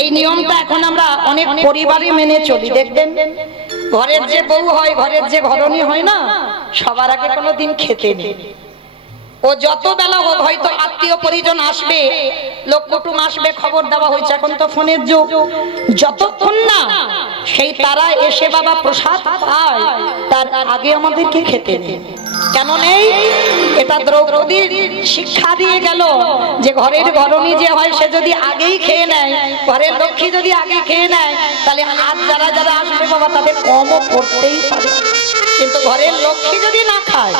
এই নিয়মটা এখন আমরা অনেক পরিবারে মেনে চলি। দেখবেন ঘরের যে বউ হয়, ঘরের যে ঘরণী হয় না, সবার আগে কোনোদিন খেতে নেই। ও যত বেলা হোক, হয়তো আত্মীয় পরিজন আসবে, লোক কুটুম আসবে, খবর দেওয়া হয়েছে, এখন তো ফোনের যুগ, যতক্ষণ না সেই তারা এসে বাবা প্রসাদ পায় তার আগে আমাদেরকে খেতে নেই। কেন নেই? এটা দ্রৌপদীর শিক্ষা দিয়ে গেল যে ঘরের ঘরণী যে হয় সে যদি আগেই খেয়ে নেয়, ঘরের লক্ষ্মী যদি আগে খেয়ে নেয়, তাহলে আজ যারা যারা আসবে বাবা তাদের কমও করতেই পারে। কিন্তু ঘরের লক্ষ্মী যদি না খায়,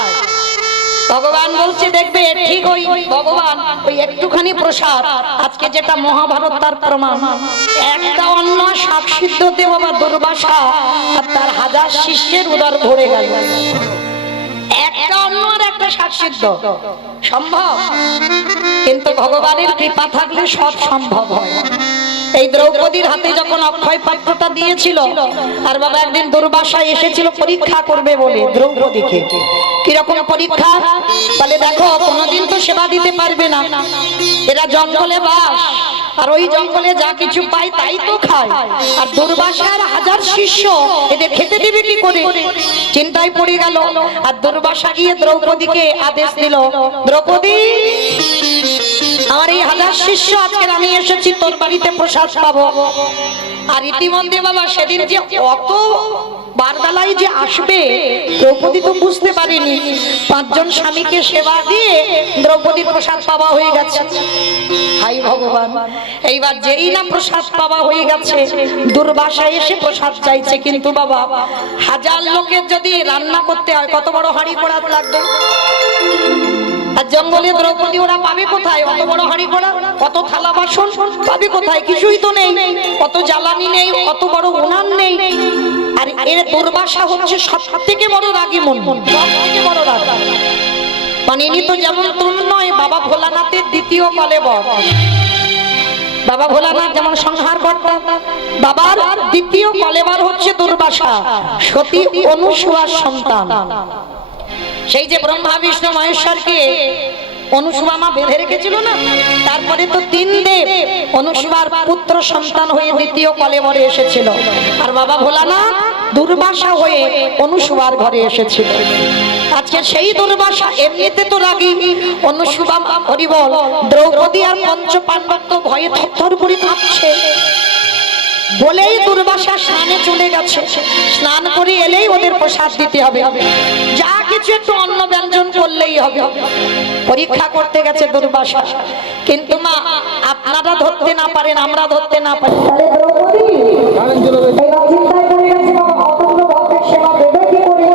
ভগবান বলছে দেখবে ঠিক ওই ভগবান ওই একটুখানি প্রসাদ, আজকে যেটা মহাভারত তার প্রমাণ, একটা অন্ন শাক সিদ্ধতে বাবা দুর্বাসা আর তার 1000 শিষ্যের উদর ভরে গেল। একটা অন্ন আর একটা শাক সিদ্ধ সম্ভব? কিন্তু ভগবানের কৃপা থাকলে সব সম্ভব হয়। এই দ্রৌপদীর হাতে যখন অক্ষয় পাত্রটা দিয়েছিল, আর বাবা একদিন দুর্বাসা এসেছিল পরীক্ষা করবে বলে দ্রৌপদীকে। কিরকম পরীক্ষা? বলে দেখো কোনোদিন তো সেবা দিতে পারবে না, এরা জঙ্গলে বাস, আর ওই জঙ্গলে যা কিছু পায় তাই তো খায়, আর দুর্বাসার 1000 শিষ্য, এদের খেতে দিবে কি করে? চিন্তায় পড়ে গেল। আর দুর্বাসা গিয়ে দ্রৌপদীকে আদেশ দিল, দ্রৌপদী আমার এই 1000 শিষ্য আজকে আমি এসেছি তোর বাড়িতে প্রসাদ পাবো। আর ইতিমধ্যে বাবা সেদিন যে অত বারবেলায় যে আসবে দ্রৌপদী তো বুঝতে পারেনি, 5 জন স্বামীকে সেবা দিয়ে দ্রৌপদীর প্রসাদ পাওয়া হয়ে গেছে। হাই ভগবান! এইবার যেই না প্রসাদ পাওয়া হয়ে গেছে, দুর্বাসা এসে প্রসাদ চাইছে। কিন্তু বাবা 1000 লোকের যদি রান্না করতে হয়, কত বড় হাঁড়ি কড়া লাগবে? আর জঙ্গলে দ্রৌপদী ওরা পাবে কোথায় অত বড় হাঁড়ি কড়া? কত থালা বাসন পাবে কোথায়? কিছুই তো নেই, কত জ্বালানি নেই, কত বড় উনান নেই। আর এর দুর্বাসা হচ্ছে সবথেকে বড় রাগী মন, সবথেকে বড় রাগ। মানে ইনি তো যেমন তুম নয়, বাবা ভোলানাথের দ্বিতীয় কলেবর। বাবা ভোলানাথ যেমন সংহার কর্তা, বাবার দ্বিতীয় কলেবর হচ্ছে দুর্বাসা, সতী অনুসুয়ার সন্তান। সেই যে ব্রহ্মা বিষ্ণু মহেশ্বরকে অনুসুয়া মা বেঁধে রেখেছিল না, তারপরে তো 3 দেব অনুসুয়ার পুত্র সন্তান হয়ে দ্বিতীয় কলেবরে এসেছিল। আর বাবা ভোলানাথ দুর্বাসা হয়ে অনুসুয়ার ঘরে এসেছিল। আজকে সেই দুর্বাসা এমনিতে তো রাগী, অনুসুয়া হরিবল, দ্রৌপদী আর পঞ্চ পাণ্ডব তো ভয়ে থরথর করে কাঁপছে বলেই দুর্বাসা স্নানে চলে গেছে। স্নান করে এলেই ওদের প্রসাদ দিতে হবে, যা কিছু একটু অন্ন ব্যঞ্জন করলেই হবে। পরীক্ষা করতে গেছে দুর্বাসা। কিন্তু মা আপনারা ধরতে না পারেন, আমরা ধরতে না পারি, তাহলে দ্রৌপদী এবার চিন্তায় পড়ে গেছে, বাবা অতগুলো ভক্তের সেবা দেবে কি করে?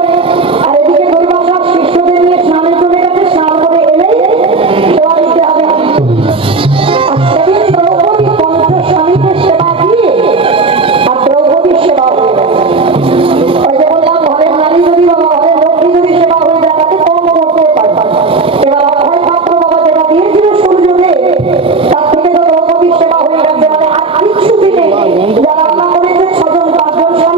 আর এদিকে দুর্বাসা শিষ্যদের নিয়ে স্নানে চলে গেছে, স্নান করে এলেই সেবা দিতে হবে। আর সেদিন দ্রৌপদী পঞ্চস্বামীকে সেবা দিয়ে আর দ্রৌপদীর সেবা হয়ে গেছে। ওই যে বললাম ঘরের নারী যদি বাবা ঘরের লক্ষ্মী যদি সেবা হয়ে যায় তাকে কম করতে পারবে। এবার অক্ষয় পাত্র বাবা যেটা দিয়েছিল সূর্যকে, তার থেকে তো দ্রৌপদীর সেবা হয়ে গেছে। মানে আর কিচ্ছু দিনে যারা রান্না করেছে 6 জন 5 জন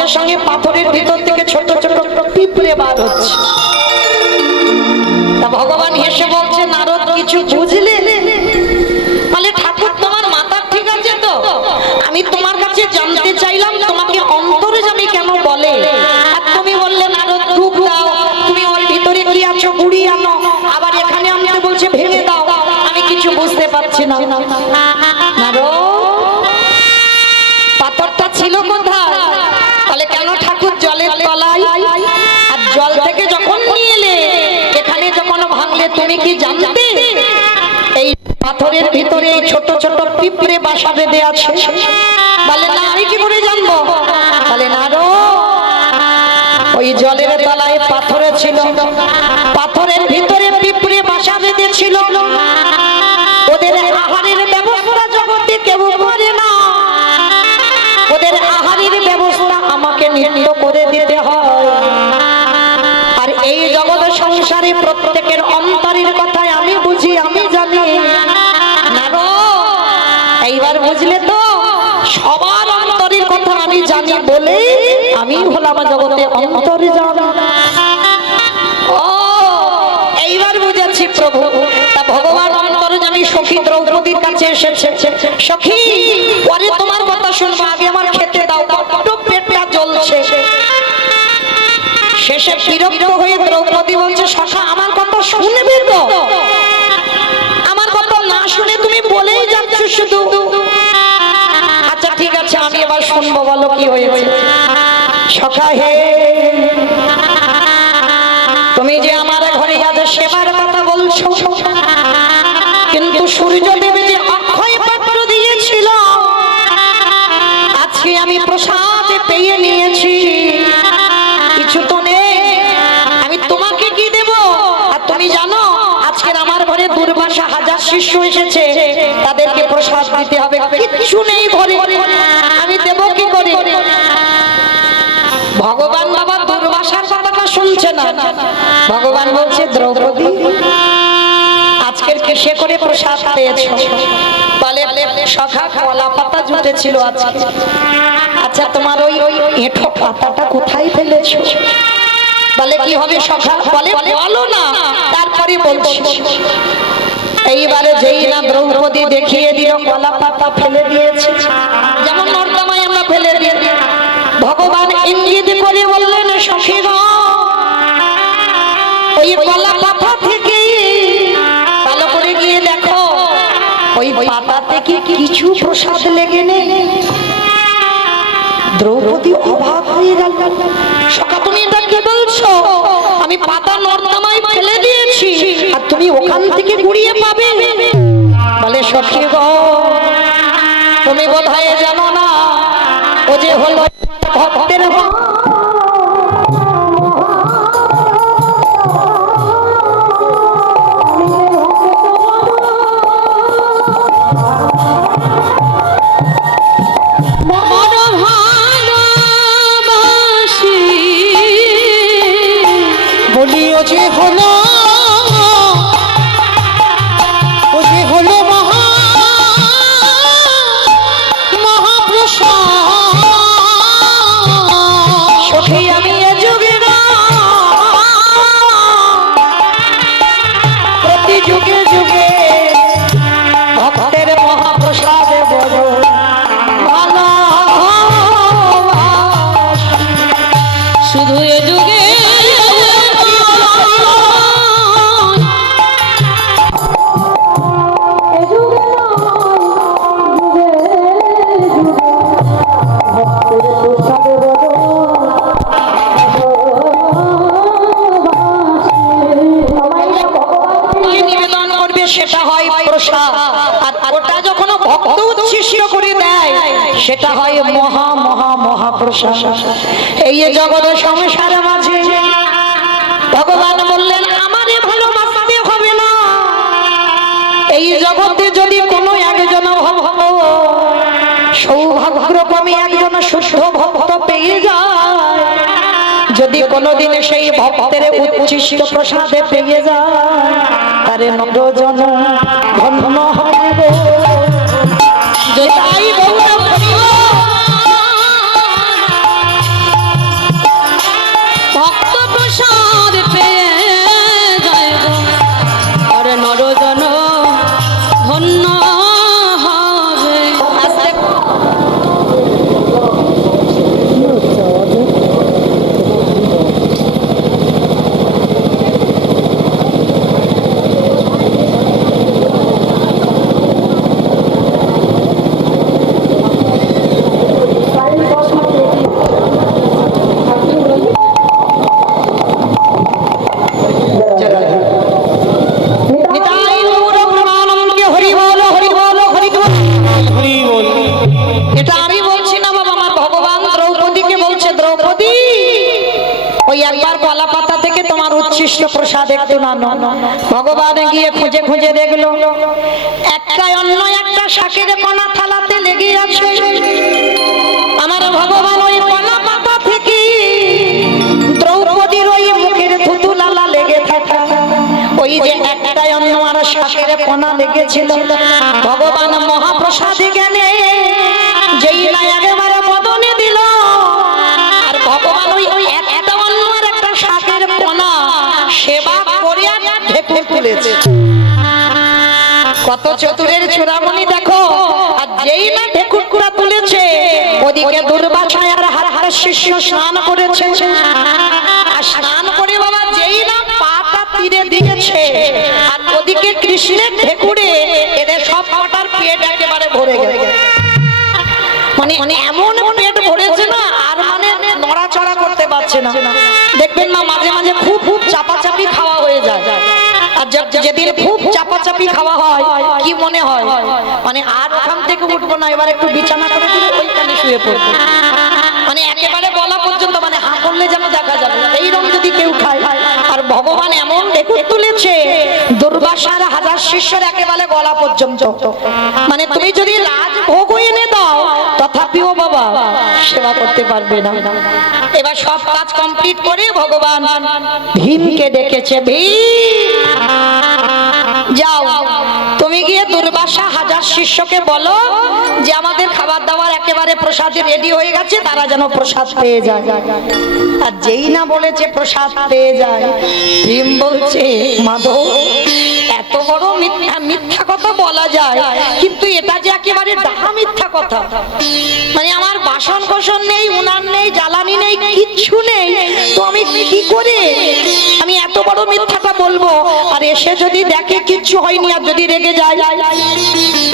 সঙ্গে সঙ্গে পাথরের ভিতর থেকে ছোট ছোট পিঁপড়ে বার হচ্ছে। তা ভগবান হেসে বলছে, নারদ কিছু বুঝলে? বলে, ঠাকুর তোমার মাথা ঠিক আছে তো? আমি তোমার কাছে জানতে চাইলাম তোমাকে অন্তর্যামী কেন বলে, আর তুমি বললে নারদ ধূপ দাও, তুমি ওর ভিতরে কি আছো গুড়ি আনো, আবার এখানে আনতে বলছে ভেঙে দাও, আমি কিছু বুঝতে পারছি না। নারদ, পাথরটা ছিল কোথায়? তাহলে কেন ঠাকুর জলের তলায়? আর জল থেকে যখন নিয়ে এলে এখানে যখন ভাঙলে তুমি কি জানতে এই পাথরের ভিতরে এই ছোট ছোট পিঁপড়ে বাসা বেঁধে আছে? বলে, না, আমি কি করে জানবো? বলে, নারদ, ওই জলের তলায় পাথরে ছিল, পাথরের ভিতরে পিঁপড়ে বাসা বেঁধে ছিল। ওদের আহারের ব্যবস্থা জগতে কেউ করে না, ওদের আহারের ব্যবস্থা আমাকে নিত্য করে দিতে হয়। আর এই জগৎ সংসারে প্রত্যেকের অন্তরের কথাই আমি বুঝি, আমি জানি। নারদ, এইবার বুঝলে তো? সবার অন্তরের কথা আমি জানি বলে আমি হলাম জগতে অন্তর্যামী। ও, এইবার বুঝেছি প্রভু। তা ভগবান অন্তর্যামী সখী দ্রৌপদীর কাছে এসেছে। সখী, পরে তোমার কথা শুনবো, আগে আমার খেতে দাও, বড্ড পেটটা জ্বলছে। শেষে বিরক্ত হয়ে দ্রৌপদী বলছে, সখা আমার কথা শুনবে তো? আমার কথা না শুনে তুমি বলেই যাচ্ছ শুধু। আচ্ছা ঠিক আছে, আমি এবার শুনবো, বলো কি হয়েছে। সখা হে, তুমি যে আমার ঘরে আজ সেবার কথা বলছো, কিন্তু সূর্যদেব যে অক্ষয় পাত্র দিয়েছিল আজকে আমি প্রসাদে পেয়ে নিয়েছি, কিছু তো নেই, আমি তোমাকে কি দেব? আর তুমি জানো আজকের আমার ঘরে দুর্বাসা 1000 শিষ্য এসেছে, তাদেরকে প্রসাদ দিতে হবে, কিছু নেই ঘরে, আমি দেব কি করে? ভগবান বাবা দুর্বাসার কথাটা শুনছে না। ভগবান বলছে, দ্রৌপদী, আজকের কেসে করে প্রসাদ পেয়েছো? বলে, সখা কলা পাতা জুটেছিল আজকে। আচ্ছা, তোমার ওই এঁঠো পাতাটা কোথায় ফেলেছো? বলে, কি হবে সখা? বলে, বলো না, তারপরে বলছি। এইবারে যেই না দ্রৌপদী দেখিয়ে দিল কলা পাতা ফেলে দিয়েছে, যেমন নর্দমায় আমরা ফেলে দিই, ভগবান ইঙ্গিত করে বললেন, সখী গো, ওই কলা পাতা থেকে ভালো করে গিয়ে দেখো ওই পাতাতে কি কিছু প্রসাদ লেগে নেই। দ্রৌপদী অবাক হয়ে গেল, সখা তুমি এটা কি বলছো? আমি পাতা নর্দমায় ফেলে দিয়েছি আর তুমি ওখান থেকে কুড়িয়ে পাবে? বলে, সখী গো, তুমি বোধহয় জানো না, ও যে হলো ভক্তের বলি, ও যে হলো, ও যে হলো মহাপ্রসাদ। সখী আমি এ যুগে না, প্রতি যুগে যুগে ভক্তের মহাপ্রসাদে বড় ভালো, শুধু এ যুগে সেটা হয় প্রসাদ, আর ওটা যখন ভক্ত উচ্ছিষ্ট করে দেয় সেটা হয় মহা মহা মহাপ্রসাদ। এই জগতের সংসার মাঝে ভগবান বললেন, আমারে ভালোবাসতে হবে না। এই জগতে যদি কোনো একজন ভক্ত সৌভাগ্যক্রমে একজন শুদ্ধ ভক্ত পেয়ে যায়, যদি কোনোদিন সেই ভক্তের উচ্ছিষ্ট প্রসাদে পেয়ে যায়, তারে নরজন ধন্য হবে। ওই একবার কলা পাতা থেকে তোমার উচ্ছিষ্ট প্রসাদ একটু নানো। ভগবান গিয়ে খুঁজে খুঁজে দেখলো একটা অন্য একটা শাকের কণা থালাতে লেগে আছে। আমার ভগবান ওই কলা পাতা থেকে দ্রৌপদীর ওই মুখের থুতু লালা লেগে থাকা ওই যে একটা অন্য আর শাকের কণা লেগেছিল, ভগবান মহাপ্রসাদে জ্ঞানে যেই না একেবারে বদনে দিল, আর ভগবান ওই একটা অন্য আর একটা শাকের কণা সেবা করে ঢেকে তুলেছে। কত চতুরের চূড়ামণি দেখো। আর যেই না ঢেকুরকুড়া তুলেছে ওদিকে দুর্বাসায় আর হার শিষ্য স্নান করেছে। আর স্নান করে বাবা যেই না পাটা তীরে দিয়েছে আর ওদিকে কৃষ্ণের ঢেকুরে এদের সব কটার পেট একেবারে ভরে গেছে। মানে এমন পেট ভরেছে না আর মানে নড়াচড়া করতে পারছে না। দেখবেন না মাঝে মাঝে খুব চাপাচাপি খাওয়া হয়ে যায়। আর যেদিন খুব চাপাচাপি খাওয়া হয় কি মনে হয় মানে আর ওখান থেকে উঠবো না, এবার একটু বিছানা করে দিলে ওইখানে শুয়ে পড়বো। মানে একেবারে গলা পর্যন্ত মানে হা করলে যেন দেখা যাবে এইরকম যদি কেউ খায়। আর ভগবান এমন ঢেকুর তুলেছে দুর্বাসার হাজার শিষ্যর একেবারে গলা পর্যন্ত। মানে তুমি যদি রাজভোগ এনে দাও তথাপিও বাবা সেবা করতে পারবে না। এবার সব কাজ কমপ্লিট করে ভগবান ভীমকে ডেকেছে, ভীম যাও তুমি গিয়ে দুর্বাসা হাজার শিষ্যকে বলো যে আমাদের খাবার দাবার একেবারে প্রসাদে রেডি হয়ে গেছে, তারা যেন প্রসাদ পেয়ে যায়। আর যেই না বলেছে প্রসাদ পেয়ে যায়, ভীম বলছে মাধব এত বড় মিথ্যা কথা বলা যায়, কিন্তু এটা যে একেবারে ডাহা মিথ্যা কথা। মানে আমার বাসন কোসন নেই, উনান নেই, জ্বালানি নেই, কিচ্ছু নেই, তো আমি কি করে আমি এত বড় মিথ্যাটা বলবো? আর এসে যদি দেখে কিচ্ছু হয়নি আর যদি রেগে যায়,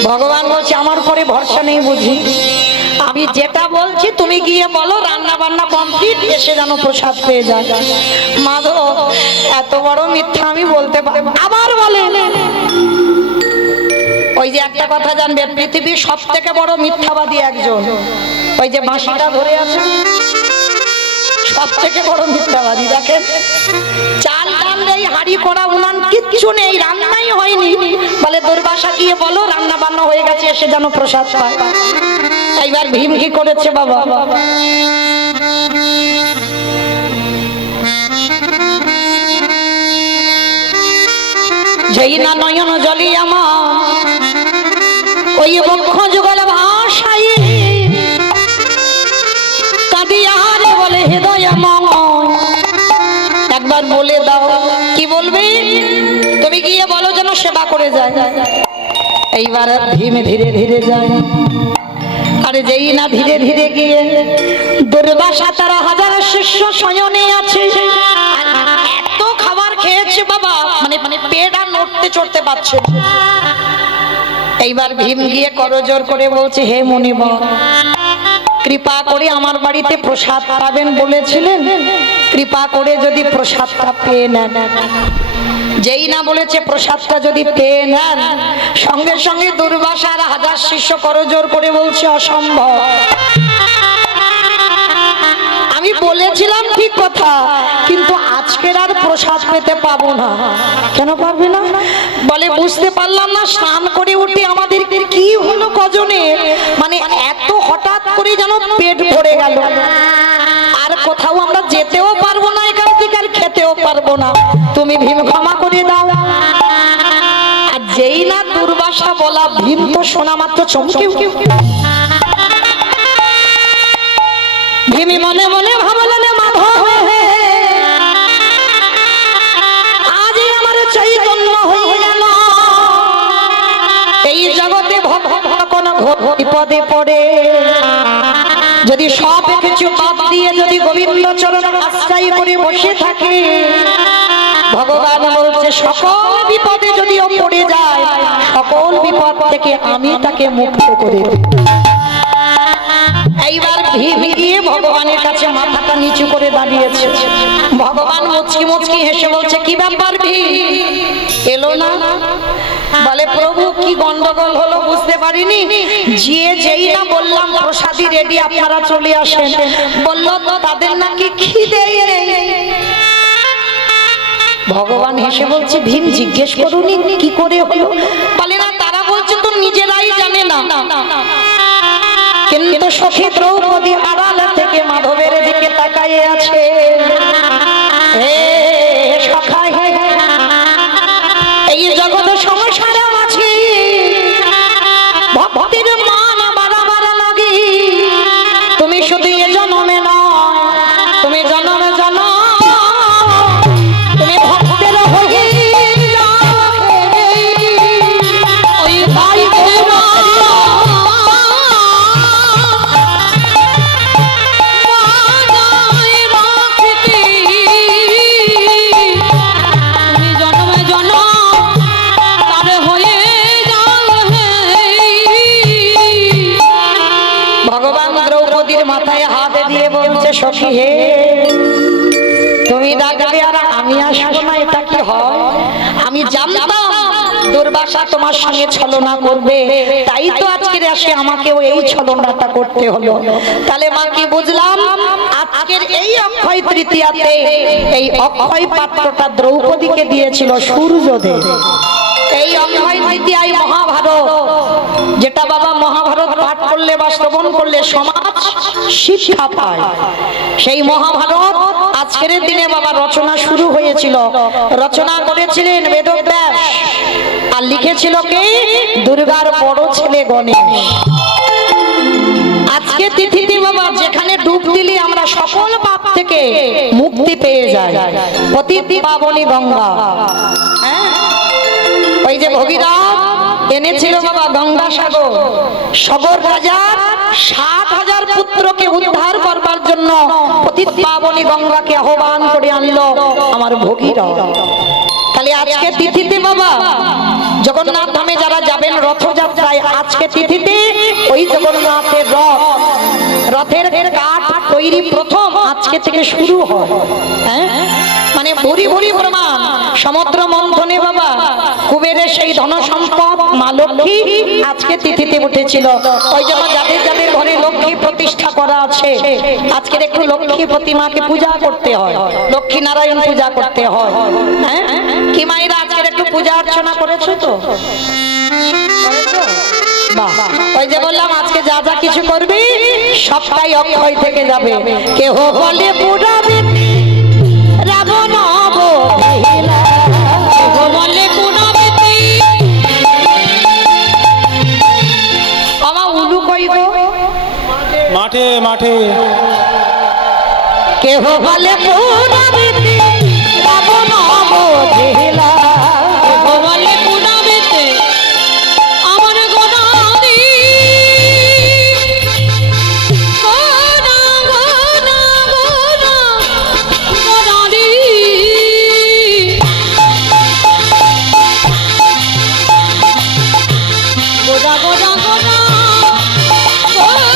ভগবান বলছে আমার পরে ভরসা নেই বুঝি, আমি যেটা বলছি তুমি গিয়ে বলো রান্না বান্না কমপ্লিট, এসে যেন প্রসাদ পেয়ে যায়। মাধব এত বড় মিথ্যা আমি বলতে পারবো? আবার বলে ওই যে একটা কথা জানবে, পৃথিবীর সব থেকে বড় মিথ্যাবাদী একজন, ওই যে বাঁশিটা ধরে আছে, সব থেকে বড় মিথ্যাবাদী। দেখেন চাল ডাল নেই, হাঁড়ি কড়া উনান কিচ্ছু নেই, রান্নাই হয়নি, বলে দুর্বাসা গিয়ে বলো রান্না বান্না হয়ে গেছে, এসে যেন প্রসাদ পায়। এইবার ভীম কি করেছে বাবা, যেই না নয়ন জলি আমার ওই বক্ষ যুগল ভাষায় কাঁদিয়ারে বলে হৃদয়ময়, একবার বলে দাও কি বলবে? তুমি গিয়ে বলো যেন সেবা করে যায়। এইবার ভীম ধীরে ধীরে যায়। আরে যেই না ধীরে ধীরে গিয়ে দুর্বাসা তার হাজার শিষ্য শয়নে আছে, এত খাবার খেয়েছে বাবা মানে পেট আর নড়তে চড়তে পারছে। এইবার ভীম গিয়ে করজোর করে বলছে হে মুনিবর, কৃপা করে আমার বাড়িতে প্রসাদ পাবেন বলেছিলেন, কৃপা করে যদি প্রসাদটা পেয়ে নেন। যেই না বলেছে প্রসাদটা যদি পেয়ে নেন, সঙ্গে সঙ্গে দুর্বাসার হাজার শিষ্য করজোর করে বলছে অসম্ভব, আমি বলেছিলাম ঠিক কথা, কিন্তু আজকের আর প্রসাদ পেতে পাবো না। কেন পারবে না? বলে বুঝতে পারলাম না, স্নান করে উঠে আমাদের কি হলো কজনে, মানে এত হঠাৎ করে যেন পেট ভরে গেল, আর কোথাও আমরা যেতেও পারবো না, এখান থেকে আর খেতেও পারবো না, তুমি ভীম ক্ষমা করে দাও। আর যেই না দুর্বাসা বলা, ভীম তো শোনা মাত্র চমকে ভীমি মনে মনে ভাবলেন মাধব আজ আমার চৈতন্য হয়ে গেল, এই জগতে কোন বিপদে পড়ে যদি সব কিছু বাদ দিয়ে যদি গোবিন্দ চরণ আশ্রয় করে বসে থাকে, ভগবান বলছে সকল বিপদে যদিও পড়ে যায়, সকল বিপদ থেকে আমি তাকে মুক্ত করে দেব। এইবার ভীম গিয়ে ভগবানের কাছে মাথাটা নিচু করে দাঁড়িয়েছে। ভগবান মুচকি মুচকি হেসে বলছে কি ব্যাপার ভীম এলো না? বলে প্রভু কি গন্ডগোল হলো বুঝতে পারিনি, যেই না বললাম প্রসাদী রেডি আপনারা চলে আসেন, বললো তাদের নাকি খিদে নেই। ভগবান হেসে বলছে ভীম জিজ্ঞেস করুনি কি করে হলো? বলে না তারা বলছে তো নিজেরাই জানে না, কিন্তু সখী দ্রৌপদী আড়াল থেকে মাধবের দিকে তাকাইয়ে আছে। হে সখা হে, এই জগৎ সংসারে আছে ভক্তির মান বাড়াবার লাগি। তুমি শুধু এ জন্মে নয়, তুমি জন্মে জন্ম তুমি ভক্তের হয়ে যাও হে। ওই ভাই গৌরা মাথায় হাত দিয়ে বলছে সখী হে, তুমি ডাকবে আর আমি আসবো না, এটা কি হয়? আমি জানতাম দুর্বাসা তোমার সঙ্গে ছলনা করবে, তাই তো আজকের আসে আমাকেও এই ছলনাটা করতে হলো। তাহলে মা কি বুঝলাম? আজকের এই অক্ষয় তৃতীয়াতে এই অক্ষয় পাত্রটা দ্রৌপদীকে দিয়েছিল সূর্যদেব। এই অক্ষয় তৃতীয়ায় মহাভারত, যেটা বাবা মহাভারত পাঠ করলে বা শ্রবণ করলে সমাজ শিক্ষা পায়, সেই মহাভারত আজকের দিনে বাবা রচনা শুরু হয়েছিল। রচনা করেছিলেন বেদব্যাস, আর লিখেছিল কে? দুর্গার বড় ছেলে গণেশ। আজকে তিথিতে বাবা যেখানে ডুব দিলে আমরা সকল পাপ থেকে মুক্তি পেয়ে যাই, পতিত পাবনী গঙ্গা। হ্যাঁ, ওই যে ভগীরথ এনেছিল বাবা গঙ্গা সাগর, সগর রাজার ৭,০০০ পুত্রকে উদ্ধার করবার জন্য পতিত পাবনী গঙ্গাকে আহ্বান করে আনলো আমার ভগীরথ। তাহলে আজকে তিথিতে বাবা জগন্নাথ ধামে যারা যাবেন রথযাত্রায়, আজকে তিথিতে ওই জগন্নাথের রথের কাঠ তৈরি প্রথম আজকে থেকে শুরু হয়। হ্যাঁ, মানে ভুরি ভুরি প্রমাণ সমুদ্র মন্থনে বাবা কুবেরের সেই ধন সম্পদ মা লক্ষ্মী আজকে তিথিতে উঠেছিল। ওই জন্য যাদের যাদের ঘরে লক্ষ্মী প্রতিষ্ঠা করা আছে, আজকের একটু লক্ষ্মী প্রতিমাকে পূজা করতে হয়, লক্ষ্মী নারায়ণ পূজা করতে হয়। হ্যাঁ, কি মায়েরা আজকের একটু পূজা অর্চনা করেছো তো? ওই যে বললাম আজকে যা যা কিছু করবি সবটাই অক্ষয় থেকে যাবে। কেহ বলে পুরাবে রাবণ অবহেলা, কেহ বলে পুরাবে আমার উলু কইব মাঠে মাঠে, কেহ বলে পুরাবে রাবণ অবহেলা, কেহ বলে পুরাবে আমার গোনাদি গোনা গোনা গোনা গোনাদি। গোনা গোনা গোনা গোনাদি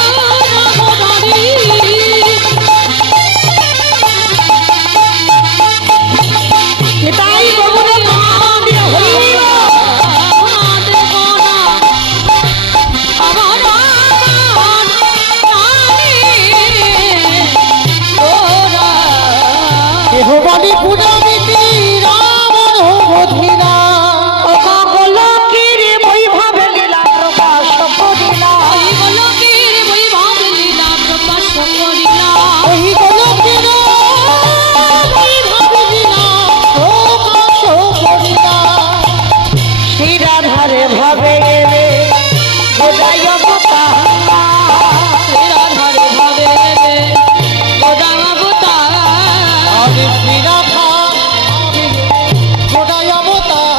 গোনা গোনাদি। এটাই বগুড়া মহাদেব হইল আমাদের গোনা আমার গোনা। কেহ বলে পুরাবিতি রাবণ বধিরা, গোলকের বৈভব লীলা প্রকাশ করিলা, গোলকের বৈভব লীলা প্রকাশ করিলা, ওই গোলকের বৈভব লীলা প্রকাশ করিলা। শিরাধারে ভাবে এলে গোদায় অবতার, শিরাধারে ভাবে এলে গোদায় অবতার। আরে শ্রীরাধা গোটায় অবতার,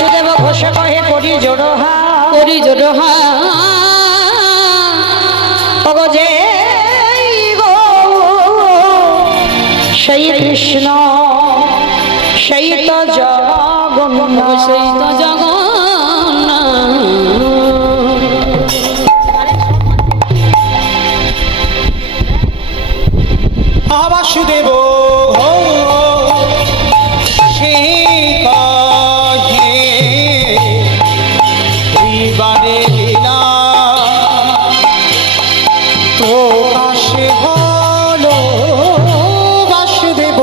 বাসুদেব ঘোষ কহে করি জোড়হা করি জোড়হা ওগো যে গো সেই কৃষ্ণ সেই তো জগন্নাথ সেই তো জগন্নাথ বাসুদেব সে কহে এইবারে লীলা প্রকাশে হলো বাসুদেব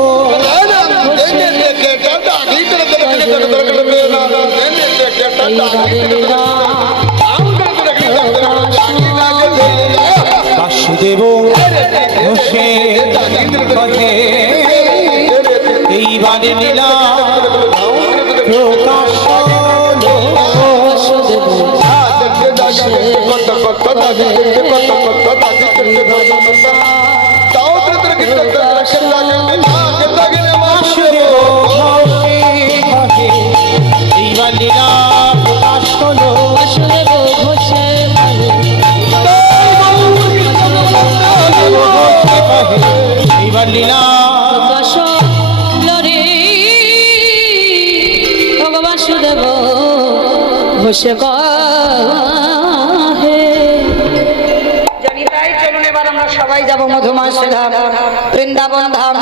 বাসুদেব সে কহে এইবারে লীলা প্রকাশ হলো বাসুদেব সে কহে এইবার লীলা প্রকাশ হলো বাসুদেব ঘোষে এইবার লীলা প্রকাশ লরে ওগো বাসুদেব ঘোষে কহে জানি তাই চলুন এবার আমরা সবাই যাব মধুমাসী ধাম বৃন্দাবন ধাম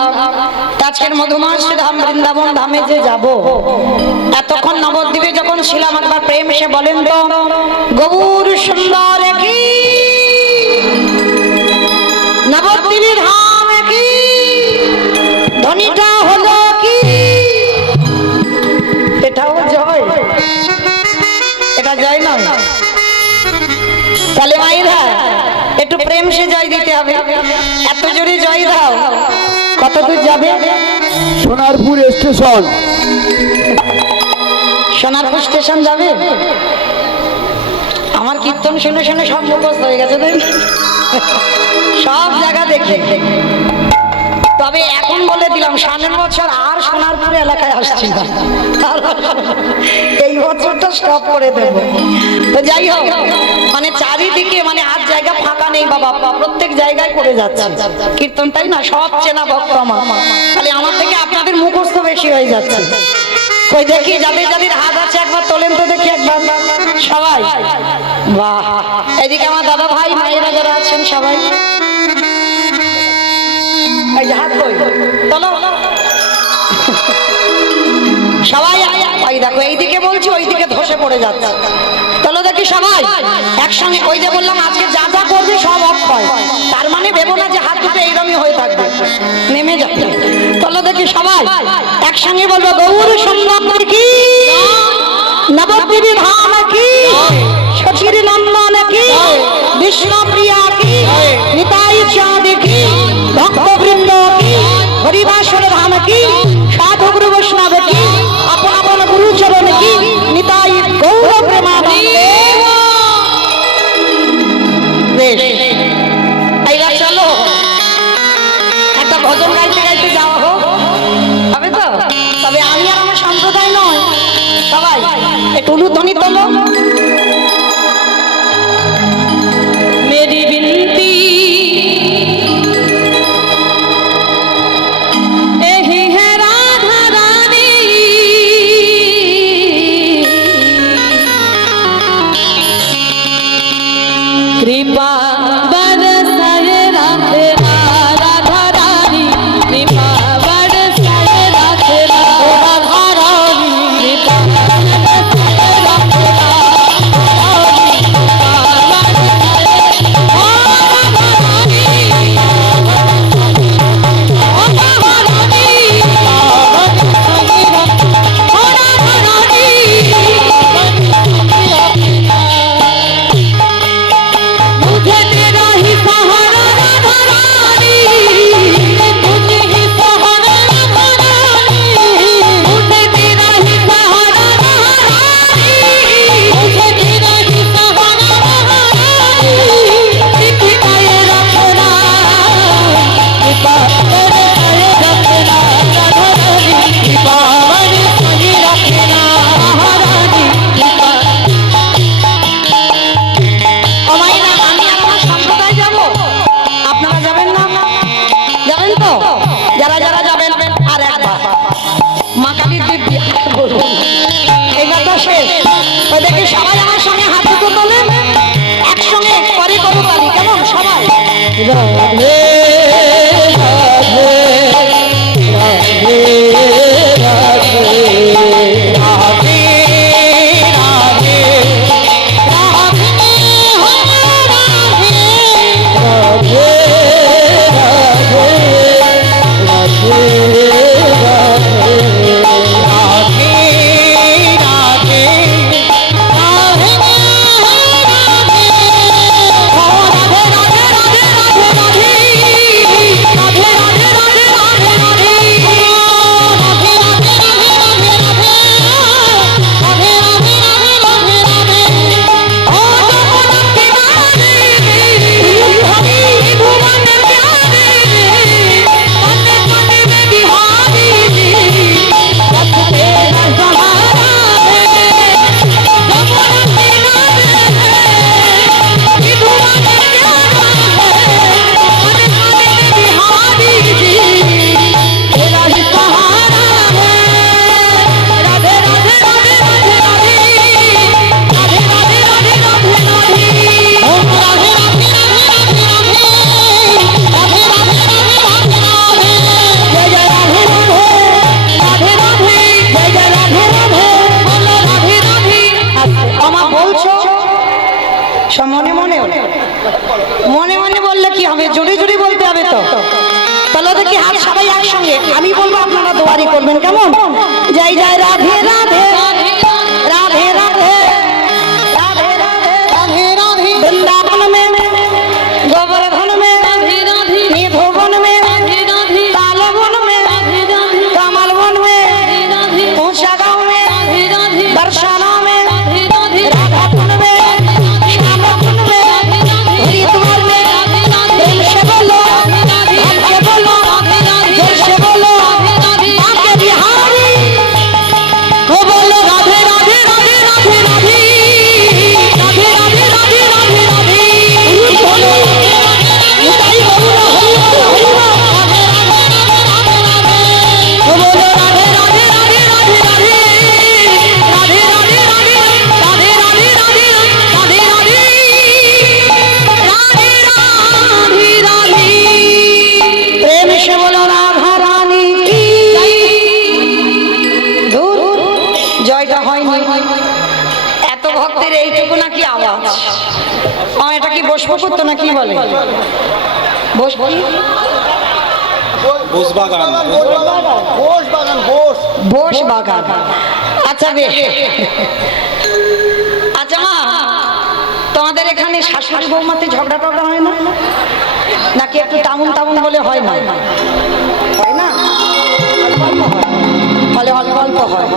আজকের মধুমাসী ধাম বৃন্দাবন ধামে যে যাব এতক্ষণ নবদ্বীপে যখন ছিলাম একবার প্রেম সে বলেন তো গৌর সুন্দর কি নবদ্বীপে ধাম কি ধ্বনিটা হলো কি এটাও জয় এটা জয় নয় তাহলে মাইরা একটু প্রেম সে জয় দিতে হবে এত জোরে জয় দাও কত দূর যাবে সোনারপুর স্টেশন সোনারপুর স্টেশন যাবে আমার কীর্তন শুনে শুনে সব মুখস্থ হয়ে গেছে তাই না? সব জায়গা দেখে তবে এখন বলে দিলাম সামনের বছর আর সোনারপুর এলাকায় আসছি না এই বছরটা স্টপ করে দেব তো যাই হোক মানে চারিদিকে মানে আর জায়গা ফাঁকা নেই বাবা প্রত্যেক জায়গায় করে যাচ্ছে কীর্তনটাই না সব চেনা ভক্ত আমার খালি আমার থেকে আপনাদের মুখস্থ বেশি হয়ে যাচ্ছে ওই দেখি যাদের যাদের হাত আছে একবার তোলেন তো দেখি একবার সবাই বাহ এদিকে আমার দাদা ভাই মায়েরা যারা আছেন সবাই এই যে হাত কই চলো সবাই ওই দেখো এইদিকে বলছি ওইদিকে ধসে পড়ে যাচ্ছে চলো দেখি সবাই একসঙ্গে ওই যে বললাম আজকে যা যা করবে সব অক্ষয় তার মানে ভেবো না যে হাত দুটো এইরকমই হয়ে থাকবে নেমে যাবে চলো দেখি সবাই একসঙ্গে বলবো গৌর সুন্দর কি নবদ্বীপে ধাম কি শশীর নন্দন কি বিষ্ণুপ্রিয়া কি নিতাই চাঁদ কি ভক্তবৃন্দ কি হরিবাসর ধাম কি সাধু গুরু বৈষ্ণব কি আপন আপন গুরুচরণ কি নিতাই গৌর প্রেমানন্দে বেশ এইবার চলো একটা ভজন গাইতে গাইতে যাওয়া হোক হবে তো তবে আমি আর আমার সম্প্রদায় নয় সবাই একটু উলুধ্বনি তোলো मेरी बिनती यही है राधा रानी कृपा बरसाए राधेरा राधा रानी कृपा बरसाए राधेरा राधा रानी कृपा बरसाए राधेरा কালী দিব্যি বলুন এই কথা শেষ। ওই দেখি সবাই আমার সঙ্গে হাত দুটো তোলেন, একসঙ্গে করে করো কালী, কেমন সবাই? রাধে রাধে রাধে রাধে রাধে রাধে রাধে রাধে আমার বলছো সব মনে মনে মনে মনে বললে কি হবে, জোরে জোরে বলতে হবে তো। তাহলে দেখি হাত সবাই একসঙ্গে, আমি বলবো আপনারা দোয়ারি করবেন, কেমন? জয় জয় রাধে রাধে রাধে রাধে রাধে রাধে রাধে বৃন্দাবন में गोवर्धन में निधुवन में तालवन में कमलवन में ऊंचा गांव में बरसाना में राधा कुंड में श्याम कुंड में हरिद्वार में प्रेम से बोलो भक्त से बोलो जोर से बोलो आके बिहारी को बोलो राधे राधे राधे राधे राधे राधे राधे राधे राधे राधे बोलो निताई बोलो हरि बोल को बोलो राधे राधे राधे राधे राधे राधे राधे राधे राधे राधे राधे राधे राधे राधे प्रेम से बोलो राधा रानी की दूर জয়টা হয়নি, এত ভক্তের এইটুকু নাকি আওয়াজ। এটা কি বসবো করতো না কি বলে বসবো বোসবাগান বোস বাগান। আচ্ছা বেশ, আচ্ছা মা তোমাদের এখানে শাশুড়ি বৌমাতে ঝগড়া টগড়া হয় না নাকি একটু টাউন টাউন বলে হয় না? হয় না, ফলে অল্প অল্প হয়।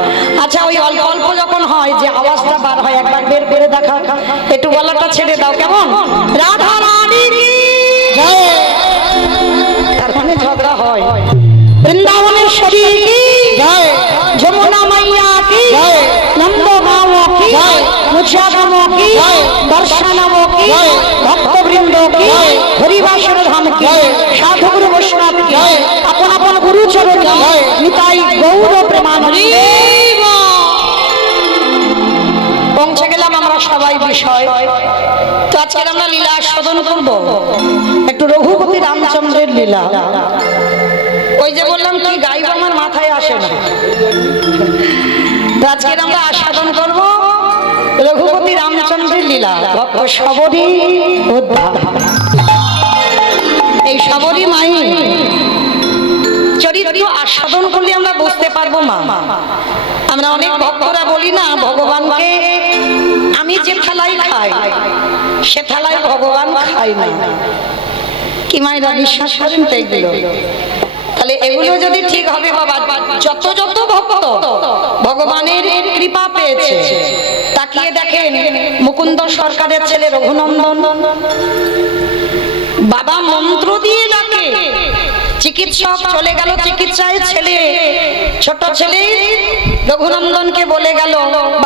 আচ্ছা ওই অল্প অল্প যখন হয় যে আওয়াজটা বার হয় একবার বের বেড়ে দেখা, একটু গলাটা ছেড়ে দাও, কেমন? রাধা রানী কি জয়। তার মানে ঝগড়া হয়। বৃন্দাবনেশ্বরী কি জয়, যমুনা মাইয়া কি জয়, নন্দগাঁও কি জয়, মুছাগাঁও কি জয়, দর্শনাও কি জয়, ভক্তবৃন্দ কি জয়, হরিবাসর ধাম কি জয়, সাধুগুরু বৈষ্ণব কি জয়, আপন আপন গুরুচরণ কি জয়, নিতাই গৌর প্রেমানন্দে। পৌঁছে গেলাম আমরা সবাই বিষয়। তো আজকে আমরা লীলা আস্বাদন করবো, একটু রঘুপতি রামচন্দ্রের লীলা। ওই যে বললাম কি গাইব আমার মাথায় আসে না, তো আজকে আমরা আস্বাদন করবো রঘুপতি রামচন্দ্রের লীলা। সবরী উদ্ধার, এই সবরী মাই চরিত্র আস্বাদন করলে আমরা বুঝতে পারবো মা। আমরা অনেক ভক্তরা বলি না ভগবানকে আমি যে থালায় খাই সে থালায় ভগবান খাই না, কি মায়েরা বিশ্বাস করেন তো এগুলো? তাহলে এগুলো যদি ঠিক হবে বাবা, যত যত ভক্ত ভগবানের কৃপা পেয়েছে তাকিয়ে দেখেন মুকুন্দ সরকারের ছেলে রঘুনন্দন বাবা মন্ত্র দিয়ে ডাকে চিকিৎসক চলে গেল চিকিৎসায়, ছেলে ছোট ছেলে রঘুনন্দনকে বলে গেল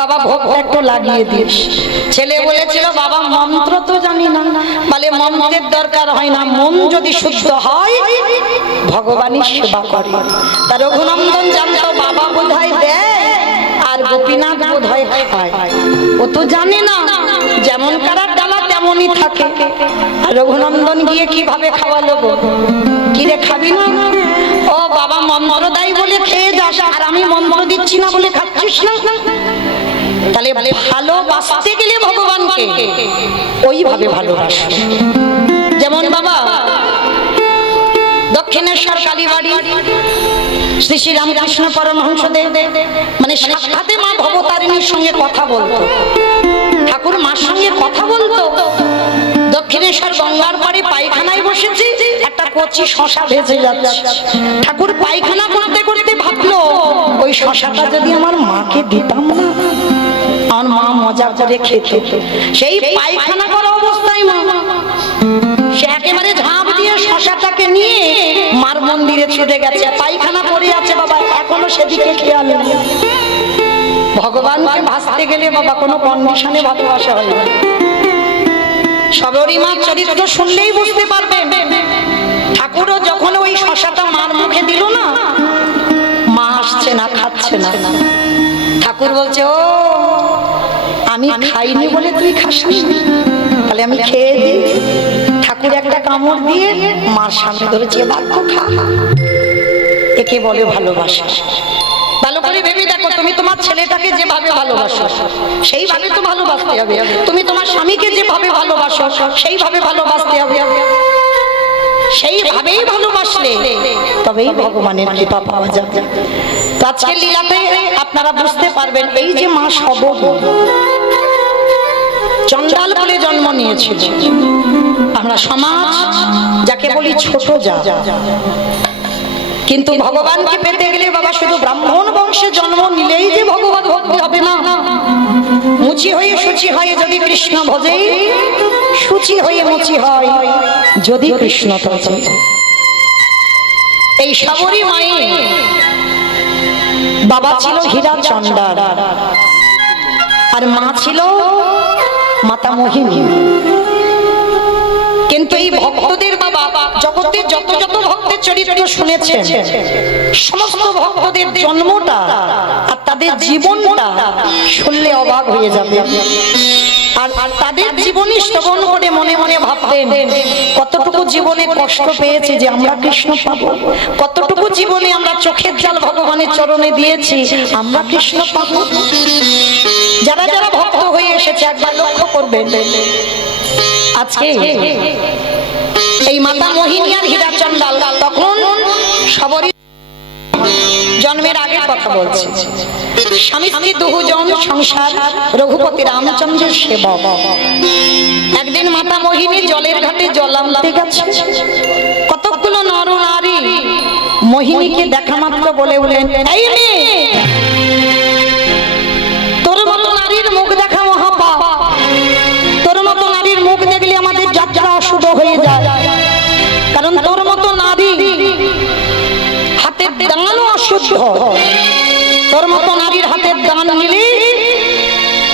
বাবা ভোগটা একটু লাগিয়ে দিস। ছেলে বলেছিল বাবা মন্ত্র তো জানি না। বলে মন্ত্রের দরকার হয় না, মন যদি শুদ্ধ হয় ভগবানই সেবা করে। তা রঘুনন্দন জানতো বাবা বোধহয় দেয় আর গোপীনাথ বোধহয় খায়, ও তো জানে না যেমন কারার ডালা তেমনই থাকে। আর রঘুনন্দন গিয়ে কিভাবে খাওয়ালো গো, কিরে খাবি না? ও বাবা মন্ত্র দেয় বলে খেয়ে যাস, আর আমি মন্ত্র দিচ্ছি না বলে খাচ্ছিস না। তাহলে ভালোবাসতে গেলে ভগবানকে ওইভাবে ভালোবাসো। যেমন বাবা দক্ষিণেশ্বর কালীবাড়ি শ্রী শ্রী রামকৃষ্ণ পরমহংসদেব মানে সাক্ষাতে মা ভবতারিণীর সঙ্গে কথা বলতো, ঠাকুর মার সঙ্গে কথা বলতো। দক্ষিণেশ্বর গঙ্গার পাড়ে পায়খানায় বসেছি, একটা কচি শশা ভেসে যাচ্ছে। ঠাকুর পায়খানা করতে করতে ভাবলো ওই শশাটা যদি আমার মাকে দিতাম না, আমার মা মজা করে খেত। সেই পায়খানা করা অবস্থায় মা সে একেবারে ঝাঁপ দিয়ে শশাটাকে নিয়ে মার মন্দিরে ছুটে গেছে। পায়খানা পড়ে আছে বাবা, এখনো সেদিকে খেয়াল নেই। ভগবানকে ভাসতে গেলে বাবা কোনো কন্ডিশনে ভালোবাসা হয় না। সবরী মার চরিত্র শুনলেই বুঝতে পারবেন। ঠাকুরও যখন ওই শশাটা মার মুখে দিল না, মা আসছে না, খাচ্ছে না। ঠাকুর বলছে ও আমি খাইনি বলে তুই খাস না, তাহলে আমি খেয়ে দিই। ঠাকুর একটা কামড় দিয়ে মার সামনে ধরেছে, বাক্য খা। একে বলে ভালোবাসা। ভালো করে ভেবে দেখো, তুমি তোমার ছেলেটাকে যেভাবে ভালোবাসো সেইভাবে তো ভালোবাসতে হবে। তুমি তোমার স্বামীকে যেভাবে ভালোবাসো সেইভাবে ভালোবাসতে হবে। সেইভাবেই ভালোবাসলে তবেই ভগবানের কৃপা পাওয়া যাবে। তো আজকের লীলাতে আপনারা বুঝতে পারবেন এই যে মা সবল চণ্ডাল বলে জন্ম নিয়েছিল। আমরা সমাজ যাকে বলি ছোট যা, কিন্তু ভগবানকে পেতে গেলে বাবা শুধু ব্রাহ্মণ বংশে জন্ম নিলেই যে ভগবান ভক্তি হবে না। মুচি হয়ে শুচি হয় যদি কৃষ্ণ ভজে, শুচি হয়ে মুচি হয় যদি কৃষ্ণ ভজে। এই সবরী মায়ের বাবা ছিল হীরা চণ্ডাল আর মা ছিল মাতা মোহিনী। কিন্তু এই ভক্তদের বাবা জগতে যত যত ভক্তের চরিত্র শুনেছেন, সমস্ত ভক্তদের জন্মটা আর তাদের জীবনটা শুনলে অবাক হয়ে যাবে। আর তাদের জীবনী শ্রবণ করে মনে মনে ভাবতেন কতটুকু জীবনে কষ্ট পেয়েছে যে আমরা কৃষ্ণ পাবো, কতটুকু জীবনে আমরা চোখের জল ভগবানের চরণে দিয়েছি আমরা কৃষ্ণ পাবো। যারা যারা ভক্ত হয়ে এসেছে একবার লক্ষ্য করবেন, আজকে এই মাতা মোহিনী আর হীরা চণ্ডাল তখন সবরী জন্মের আগের কথা বলছে। স্বামী স্ত্রী দুজন সংসার, রঘুপতি রামচন্দ্রের সেবক। একদিন মাতা মোহিনী জলের ঘাটে জল আনতে গেছে। কতগুলো নর নারী মোহিনীকে দেখা মাত্র বলে উঠলেন, এই মেয়ে, তোর মতো নারীর মুখ দেখা মহাপাপ। তোর মতো নারীর মুখ দেখলে আমাদের যাত্রা অশুভ হয়ে যায়, কারণ তোর মতো নারী হাতের দানও অশুদ্ধ। তোর মতো নারীর হাতের দান নিলে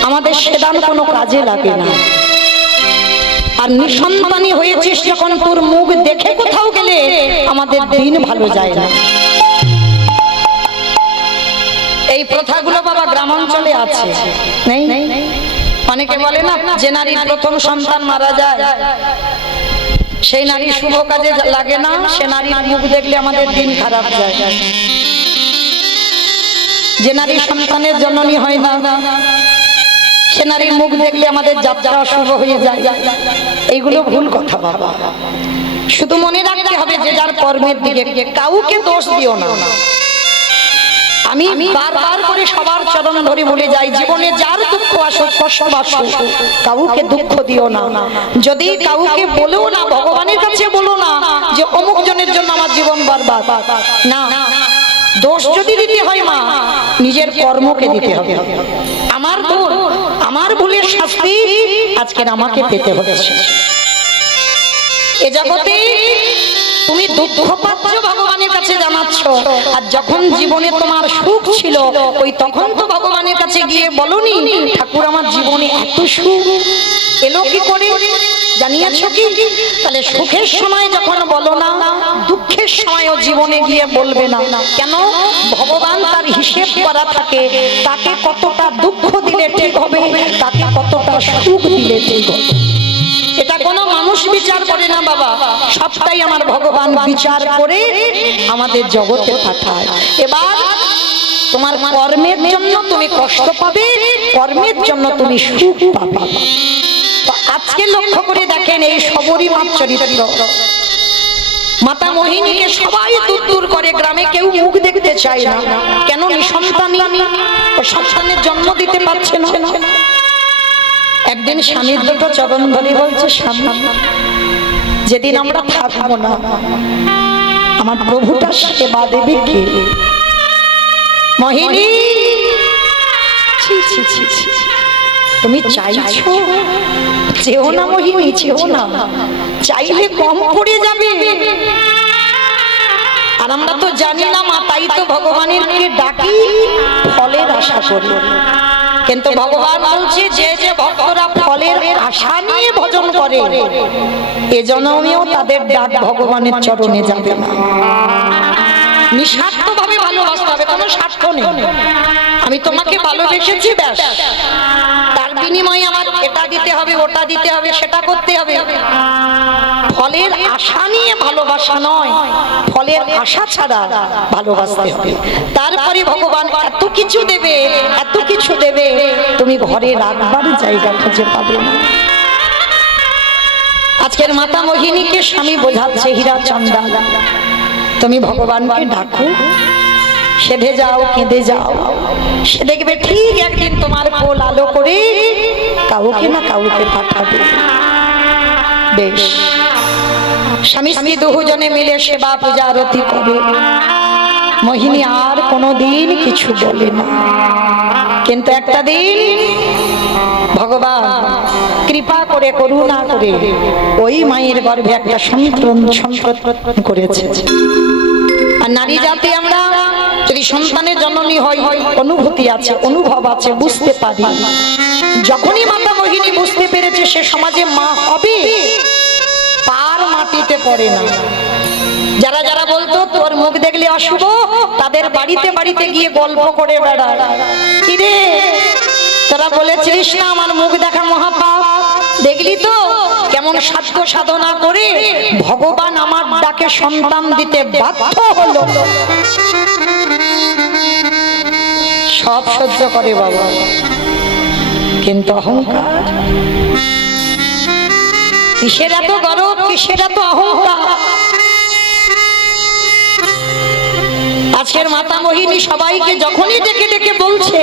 আমাদের সে দান কোনো কাজে লাগে না। আর নিঃসন্তানী হয়েছিস যখন, তোর মুখ দেখে কোথাও গেলে আমাদের দিন ভালো যায় না। এই প্রথাগুলো বাবা গ্রামাঞ্চলে আছে, নেই? অনেকে বলে না যে নারীর প্রথম সন্তান মারা যায় সেই নারী শুভ কাজে লাগে না, সে নারীর মুখ দেখলে আমাদের দিন খারাপ যায়। যে নারী সন্তানের জননী হয় না সে নারীর মুখ দেখলে আমাদের যাত্রা অশুভ হয়ে যায়। এইগুলো ভুল কথা বাবা। শুধু মনে রাখতে হবে যে যার কর্মের দিকে, কাউকে দোষ দিও না। আমি বারবার করে সবার চরণ ধরে বলে যাই, জীবনে যার দুঃখ আসুক, কষ্ট আসুক, কাউকে দুঃখ দিও না। যদি কাউকে বলেও না, ভগবানের কাছে বলো না যে অমুক জনের জন্য আমার জীবন বরবাদ, না। দোষ যদি দিতে হয় মা, নিজের কর্মকে দিতে হবে। আমার ভুল, আমার ভুলের শাস্তি আজকের আমাকে পেতে হচ্ছে। এ জগতে তুমি দুঃখ পাচ্ছ ভগবানের কাছে জানাচ্ছ, আর যখন জীবনে তোমার সুখ ছিল ওই তখন তো ভগবানের কাছে গিয়ে বলনি ঠাকুর আমার জীবনে এত সুখ এলো কি করে, জানিয়েছ কি? তাহলে সুখের সময় যখন বলো না, দুঃখের সময়ও জীবনে গিয়ে বলবে না কেন? ভগবান তার হিসেব করা থাকে, তাকে কতটা দুঃখ দিলে ঠিক হবে, তাকে কতটা সুখ দিলে ঠিক হবে। এটা কোনো মানুষ বিচার করে না বাবা, সবটাই আমার ভগবান বিচার করে আমাদের জগতে পাঠায়। এবার তোমার কর্মের জন্য তুমি কষ্ট পাবে, কর্মের জন্য তুমি সুখ পাবে। তো আজকে লক্ষ্য করে দেখেন এই সবরই মার চরিত্র। মাতা মোহিনীকে সবাই দূর দূর করে, গ্রামে কেউ মুখ দেখতে চায় না। কেন? নিঃসন্তানী, সন্তানের জন্ম দিতে পারছে না। একদিন স্বামীর দুটো চরণ ধরে বলছে, স্বামী যেদিন আমরা থাকবো না আমার প্রভুটা সেবা দেবে কে? মোহিনী ছি ছি ছি ছি, তুমি চাইছো? চেও না মোহিনী, চেও না, চাইলে কম পড়ে যাবে। আর আমরা তো জানি না মা, তাই তো ভগবানের কে ডাকি, ফলের আশা করি। কিন্তু ভগবান বলছে যে যে ভক্তরা ফলের আশা নিয়ে ভজন করে এ জন্মেও তাদের ডাক ভগবানের চরণে যাবে না। নিঃস্বার্থ ভাবে ভালোবাসতে হবে, কোনো স্বার্থ নেই। আমি তোমাকে ভালোবেসেছি, ব্যাস, তার বিনিময়ে আমার এটা দিতে হবে, ওটা দিতে হবে, সেটা করতে হবে। ফলের আশা নিয়ে ভালোবাসা নয়, ফলের আশা ছাড়া ভালোবাসতে হবে। তারপরে ভগবান এত কিছু দেবে, এত কিছু দেবে, তুমি ঘরে রাখবার জায়গা খুঁজে পাবে না। আজকের মাতা মোহিনীকে স্বামী বোঝাচ্ছে, হীরা চন্দা তুমি ভগবানকে ডাকো, সেধে যাও, কেঁদে যাও, সে দেখবে ঠিক একদিন তোমার কোল আলো করে কাউকে না কাউকে পাঠাবে। বেশ, স্বামী স্ত্রী দুজনে মিলে সেবা পূজা আরতি করে। মোহিনী আর কোনোদিন কিছু বলে না। কিন্তু একটা দিন ভগবান কৃপা করে, করুণা করে ওই মায়ের গর্ভে একটা সন্তান করেছে। আর নারী জাতি আমরা যদি সন্তানের জননী হয়, অনুভূতি আছে, অনুভব আছে, বুঝতে পারি। যখনই মাতা মোহিনী বুঝতে পেরেছে সে সমাজে মা হবে, পার মাটিতে পড়ে না। যারা যারা বলতো তোর মুখ দেখলে অশুভ, তাদের বাড়িতে বাড়িতে গিয়ে গল্প করে বেড়ায়, কিরে তোরা বলেছিলিস না আমার মুখ দেখা মহাপাপ, দেখলি তো কেমন সাধ্য সাধনা করে ভগবান আমার ডাকে সন্তান দিতে বাধ্য হলো। সব সহ্য করে বাবা, কিন্তু অহংকার, কিসের এত গর্ব, কিসের এত অহংকার? আজকের মাতা মোহিনী সবাইকে যখনই ডেকে ডেকে বলছে,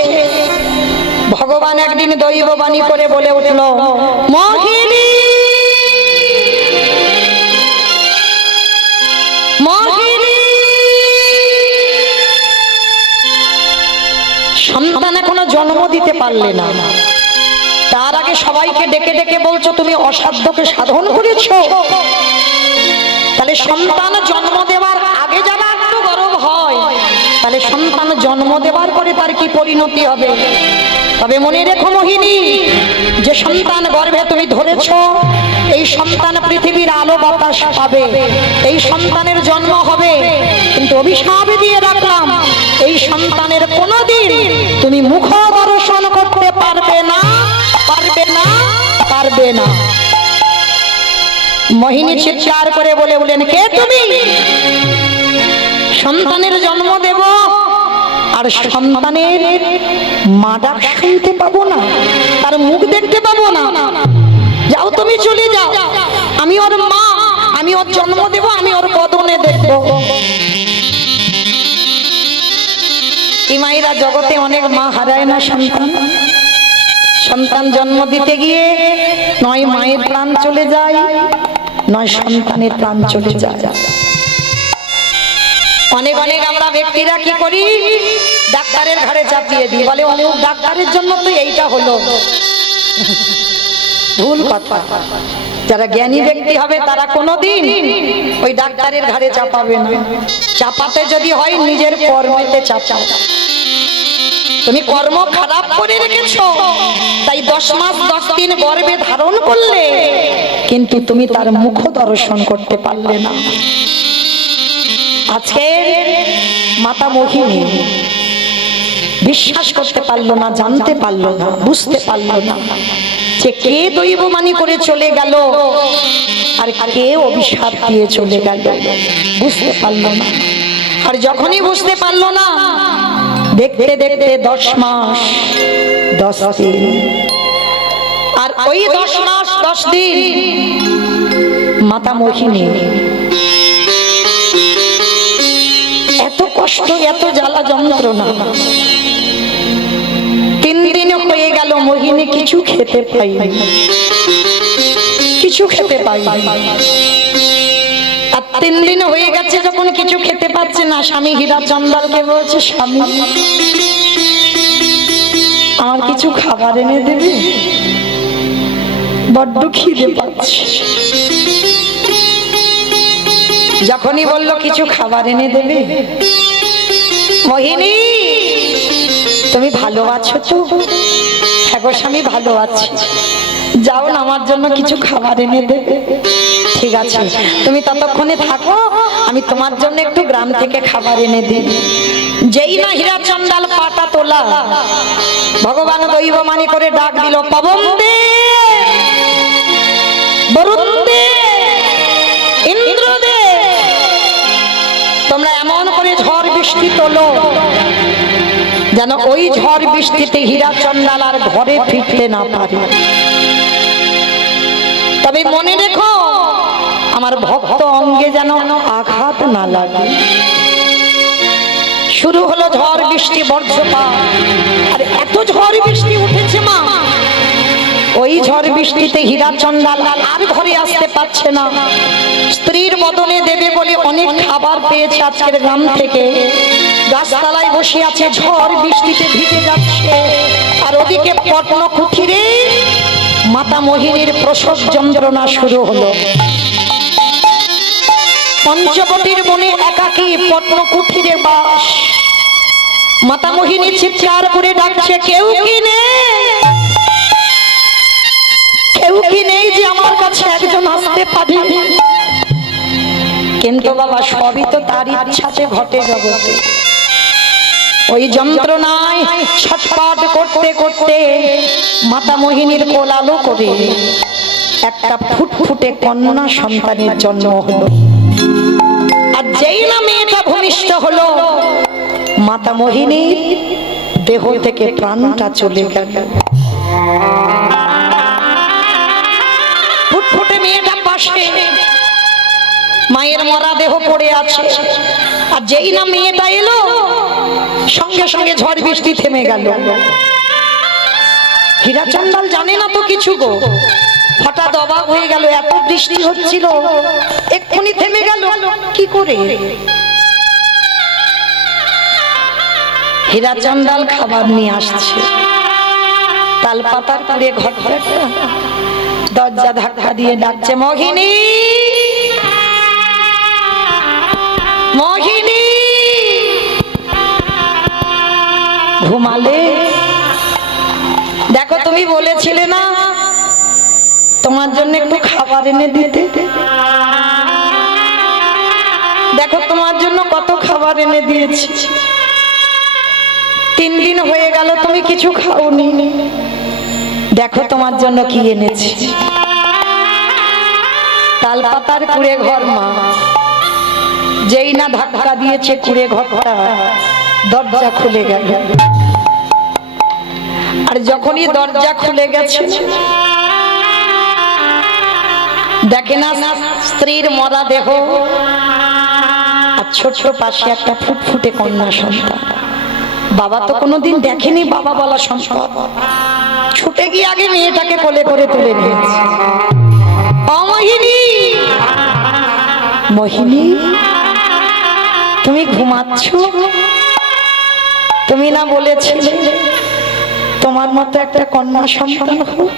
ভগবান একদিন দৈববাণী করে বলে উঠল, মোহিনী মোহিনী, সন্তান এখনো জন্ম দিতে পারলে না, তার আগে সবাইকে ডেকে ডেকে বলছো তুমি অসাধ্যকে সাধন করেছো। তাহলে সন্তান জন্ম দেওয়ার আগে যারা আত্মগর্ব হয়, তাহলে সন্তান জন্ম দেওয়ার পরে তার কি পরিণতি হবে? তবে মনে রেখো মোহিনী, যে সন্তান গর্ভে তুমি ধরেছ, এই সন্তান পৃথিবীর আলো বাতাস পাবে, এই সন্তানের জন্ম হবে। কিন্তু অভিশাপ দিয়ে রাখলাম, এই সন্তানের কোনোদিন তুমি মুখ দর্শন করতে পারবে না, পারবে না, পারবে না। মোহিনী চিৎকার করে বলে বলেন, কে তুমি? সন্তানের জন্ম দেব আর সন্তানের মা ডাক শুনতে পাবো না, তার মুখ দেখতে পাবো না। যাও তুমি চলে যাও, আমি ওর মা, আমি ওর জন্ম দেব, আমি ওর বদনে দেখব। এই মায়েরা জগতে অনেক মা হারায় না সন্তান, সন্তান জন্ম দিতে গিয়ে নয় মায়ের প্রাণ চলে যায়, নয় সন্তানের প্রাণ চলে যায়। অনেক অনেক আমরা ব্যক্তিরা কি করি, ডাক্তারের ঘাড়ে চাপিয়ে দিই, বলে অনেক ডাক্তারের জন্য তো এইটা হলো। ভুল কথা। যারা জ্ঞানী ব্যক্তি হবে তারা কোনোদিন ওই ডাক্তারের ঘাড়ে চাপাবে না। চাপাতে যদি হয় নিজের কর্মেতে চাপাও। তুমি কর্ম খারাপ করে রেখেছো, তাই 10 মাস 10 দিন গর্ভে ধারণ করলে, কিন্তু তুমি তার মুখ দর্শন করতে পারলে না। আজকে মাতা মোহিনী বিশ্বাস করতে পারলো না, জানতে পারলো না, বুঝতে পারলো না যে কে দৈবমানি করে চলে গেল আর কে অভিশাপ দিয়ে চলে গেল, বুঝতে পারলো না। আর যখনই বুঝতে পারলো না, দেখতে দেখতে 10 মাস 10 দিন, আর ওই 10 মাস 10 দিন মাতা মোহিনী এত কষ্ট, এত জ্বালা যন্ত্রণা। 3 দিন হয়ে গেল মোহিনী কিছু খেতে পাইনি, কিছু খেতে পাইনি। আর 3 দিন হয়ে গেছে যখন কিছু খেতে পাচ্ছে না, স্বামী হীরা চন্দালকে বলছে, স্বামী আমার কিছু খাবার এনে দেবে, বড্ড খিদে পাচ্ছে। যখনই বলল কিছু খাবার এনে দেবে, মোহিনী তুমি ভালো আছো তো? হ্যাঁ গো স্বামী ভালো আছি। যাও না, আমার জন্য কিছু খাবার এনে দেবে। ঠিক আছে, তুমি ততক্ষণে থাকো, আমি তোমার জন্য একটু গ্রাম থেকে খাবার এনে দিই। যেই না হীরা চন্দাল পাটা তোলা, ভগবান দৈবমানি করে ডাক দিল, পবন দে, বরুণ দে, ইন্দ্র দে, তোমরা এমন করে ঝড় বৃষ্টি তোলো যেন ওই ঝড় বৃষ্টিতে হীরা চন্দাল আর ঘরে ফিরতে না পারে। তবে মনে রেখো, আমার ভক্ত অঙ্গে যেন আঘাত না লাগে। শুরু হলো ঝড় বৃষ্টি, বজ্রপাত, আর এত ঝড় বৃষ্টি উঠেছে মা, ওই ঝড় বৃষ্টিতে হীরা চন্দাল আর ঘরে আসতে পারছে না। স্ত্রীর বদলে দেবে বলে অনেক খাবার পেয়েছে আজকের গ্রাম থেকে, গাছতলায় বসে আছে, ঝড় বৃষ্টিতে ভিজে যাচ্ছে। আর ওদিকে পদ্মকুঠিরে মাতা মোহিনীর প্রসব যন্ত্রণা শুরু হলো। পঞ্চবটির বনে একাকী পদ্মকুঠিরে বাস। মাতা মোহিনী চিৎকার করে ডাকছে, কেউ কি নেই, কেউ কি নেই যে আমার কাছে একজন আসতে পারে? কিন্তু বাবা সবই তো তার ইচ্ছাতে ঘটে জগতে। ওই যন্ত্রণায় ছটফট করতে করতে মাতা মোহিনীর কোল আলো করে একটা ফুটফুটে কন্যা সন্তানের জন্ম হলো। আর যেই না মেয়েটা ভূমিষ্ঠ হলো, মাতা মোহিনীর দেহ থেকে প্রাণটা চলে গেল। ফুটফুটে মেয়েটা পাশে, মায়ের মরা দেহ পড়ে আছে। আর যেই না মেয়েটা এলো, সঙ্গে সঙ্গে ঝড় বৃষ্টি থেমে গেল। হীরা চন্দাল জানে না তো কিছু গো, হঠাৎ অবাক হয়ে গেল, এত বৃষ্টি হচ্ছিল এক্ষুনি থেমে গেল কি করে? হীরা চন্দাল খাবার নিয়ে আসছে, তাল পাতার কুড়ে ঘর, দরজা ধাক্কা দিয়ে ডাকছে, মোহিনী, মোহিনী, ঘুমালে? দেখো তুমি বলেছিলে না তোমার জন্য একটু খাবার এনে দিতে, দেখো তোমার জন্য কত খাবার এনে দিয়েছি। 3 দিন হয়ে গেল তুমি কিছু খাওনি, দেখো তোমার জন্য কি এনেছি। তাল পাতার কুড়ে ঘর মা, যেই না ধাক্কা দিয়েছে কুড়ে ঘরটা, দরজা খুলে গেল। আর যখনই দরজা খুলে গেছে, দেখে না স্ত্রীর মরা দেহ, আর ছোট পাশে একটা ফুটফুটে কন্যা সন্তান। বাবা তো কোনোদিন দেখেনি বাবা বলা সম্ভব। ছুটে গিয়ে আগে মেয়েটাকে কোলে করে তুলে নিয়েছে। মোহিনী, মোহিনী, তুমি ঘুমাচ্ছ? তুমি না বলেছিলে তোমার মতো একটা কন্যা সন্তান হোক?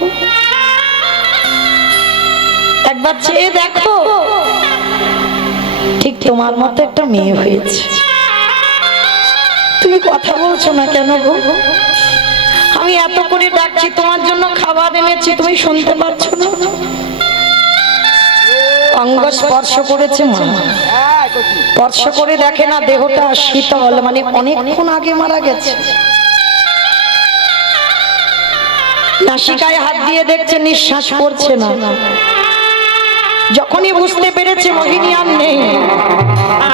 একবার চেয়ে দেখো, ঠিক তোমার মতো একটা মেয়ে হয়েছে। তুমি কথা বলছো না কেন গো? আমি এত করে ডাকছি, তোমার জন্য খাবার এনেছি, তুমি শুনতে পাচ্ছ না? অঙ্গ স্পর্শ করেছে মা, স্পর্শ করে দেখে না দেহটা শীতল, মানে অনেকক্ষণ আগে মারা গেছে। নাসিকায় হাত দিয়ে দেখছে নিঃশ্বাস পড়ছে না। যখনই বুঝতে পেরেছে মোহিনী আর নেই,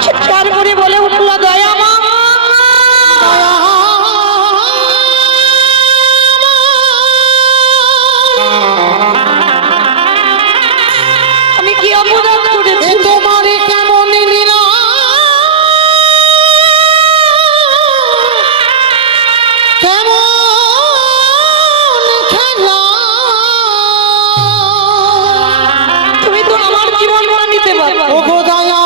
চিৎকার করে বলে উঠল, দয়া মা, আমি কি অপরাধ করেছি? তোমারে কেমন লীলা কেমন খেলা, তুমি তো আমার জীবনটা নিতে পারো। ও গো দয়া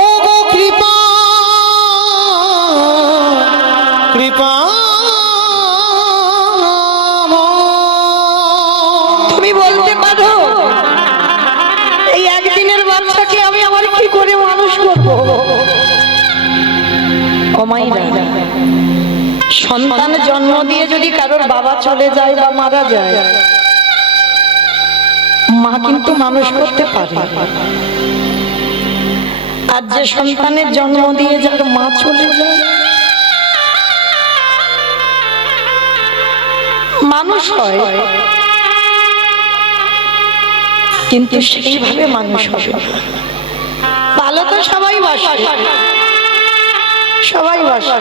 ও গো কৃপা কৃপা, তুমি বলতে পারো এই একদিনের বাচ্চাকে আমি আমার কি করে মানুষ করবো? ও মাইরা, সন্তান জন্ম দিয়ে যদি কারোর বাবা চলে যায় বা মারা যায়, মা কিন্তু মানুষ করতে পারে। আর যে সন্তানের জন্ম দিয়ে যার মা চলে যায়, মানুষ হয় কিন্তু সেইভাবে মানুষ হবে। ভালো তো সবাই বাসে, সবাই বাসে,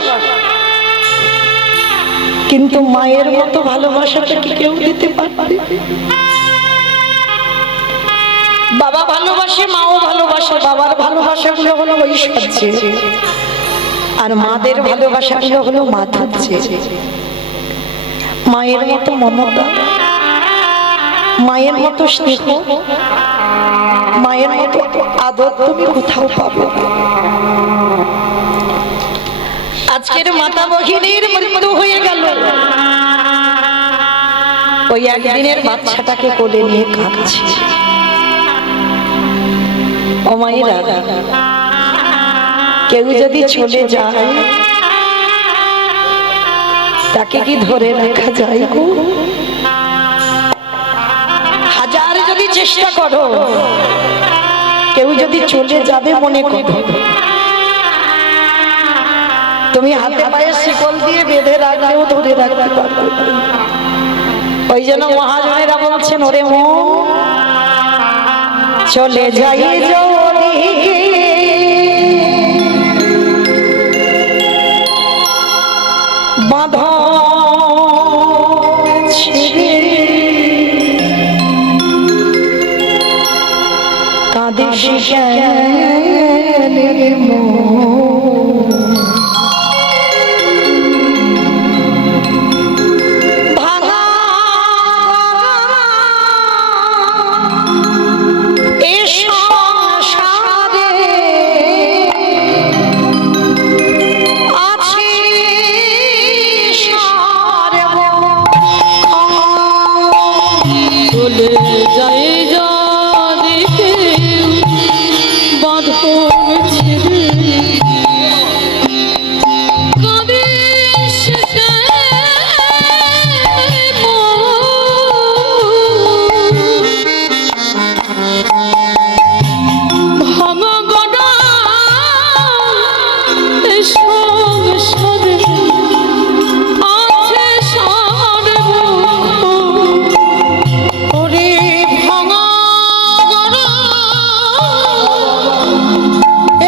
কিন্তু মায়ের মতো ভালোবাসাটা কি কেউ দিতে পারবে? বাবা ভালোবাসে, মাও ভালোবাসে। বাবার ভালোবাসাগুলো হলো ঐশ্বর্য, আর মাদের ভালোবাসাগুলো হলো মাধুর্য। মায়ের মতো মমতা, মায়ের মতো স্নেহ, মায়ের মতো আদর তুমি কোথাও পাবে না। আজকের মাতা ভগিনীর মৃত্যু হয়ে গেল, ওই একদিনের বাচ্চাটাকে কোলে নিয়ে কাঁদছে। ও মায়েরা, কেউ যদি চলে যায় তাকে কি ধরে রাখা যায় গো? হাজার যদি চেষ্টা করো, কেউ যদি চলে যাবে মনে করো, তুমি হাতে পায়ে শিকল দিয়ে বেঁধে রাখলেও ধরে রাখতে পারবে। ওই জন্য মহাজনেরা বলছেন, ওরে মন চলে যাই যদি বাঁধা ছিড়ে, কাঁদিস কেন রে মন? ভাঙা এ সংসারে আছে চলে যাই যদি কেউ বাঁধন ছেড়ে, কাঁদিস কেন মন? ভাঙা গড়া এ সংসারে আছে সর্বক্ষণ। ওরে ভাঙা গড়া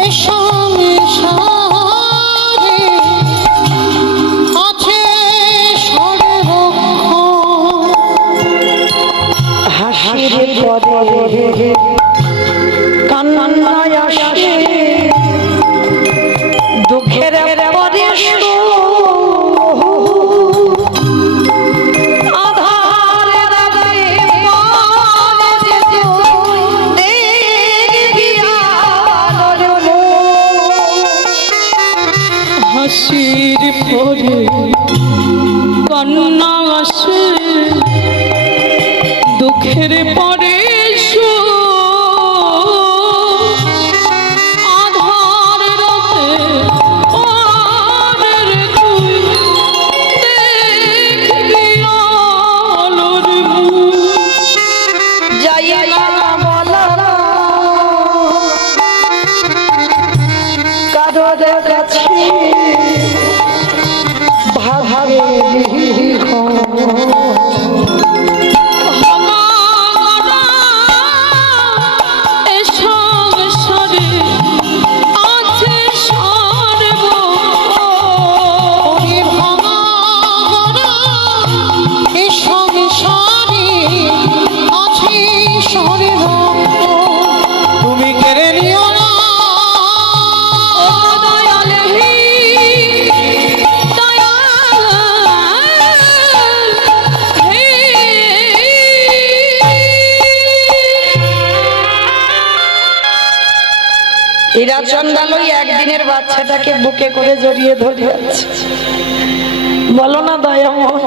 এ সংসারে আছে সর্বক্ষণ। হাসির পরে কান্নায় আসে, দুঃখের পরে আধারে রাতে পারে যে দেখবি আলোর মুখ। হাসির পরে কান্না আসে, দুঃখের পরে আধার রাতে পরের তুই দেখবি আলোর মুখ। যাই না বলা কারোর কাছে ভাবে তুমি কেড়ে নিও না হীরা চন্দাল ওই একদিনের বাচ্চাটাকে বুকে করে জড়িয়ে ধরে আছে। বলো না দয়াময়,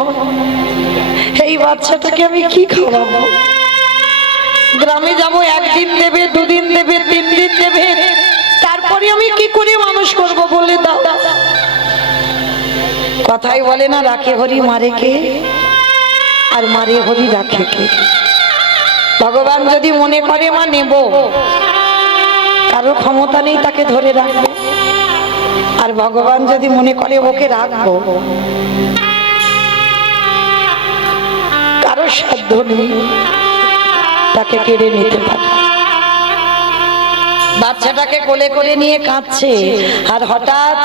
এই বাচ্চাটাকে আমি কি খাওয়াবো? গ্রামে যাব, একদিন দেবে, দুদিন দেবে, 3 দিন দেবে, তারপরে আমি কি করে মানুষ করব বলে দাও। কথাই বলে না, রাখে হরি মারে কে, আর মারে হরি রাখে কে। ভগবান যদি মনে করে মা নেব, কারোর ক্ষমতা নেই তাকে ধরে রাখবে। আর ভগবান যদি মনে করে ওকে রাখবো, কারোর সাধ্য নেই তাকে কেড়ে নিতে পারে। বাচ্চাটাকে কোলে করে নিয়ে কাঁদছে, আর হঠাৎ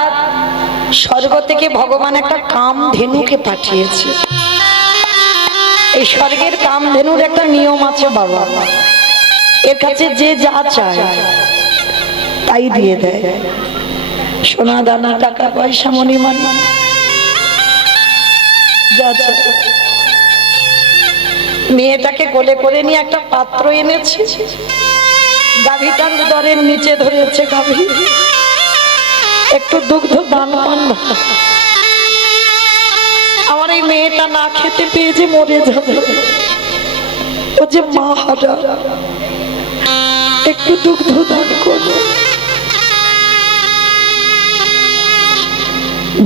স্বর্গ থেকে ভগবান একটা কামধেনুকে পাঠিয়েছে। এই স্বর্গের কামধেনুর একটা নিয়ম আছে বাবা, এর কাছে যে যা চায় তাই দিয়ে দেয়। সোনা দানা, টাকা পয়সা, মণিমান, যা চায়। মেয়েটাকে কোলে করে নিয়ে একটা পাত্র এনেছে, গাভীটার উদরের নিচে ধরেছে গাভী, একটু দুগ্ধ দান পান। আমার এই মেয়েটা না খেতে পেয়ে যে মরে যাবে, ও যে মা হারা, একটু দুগ্ধ দান করো।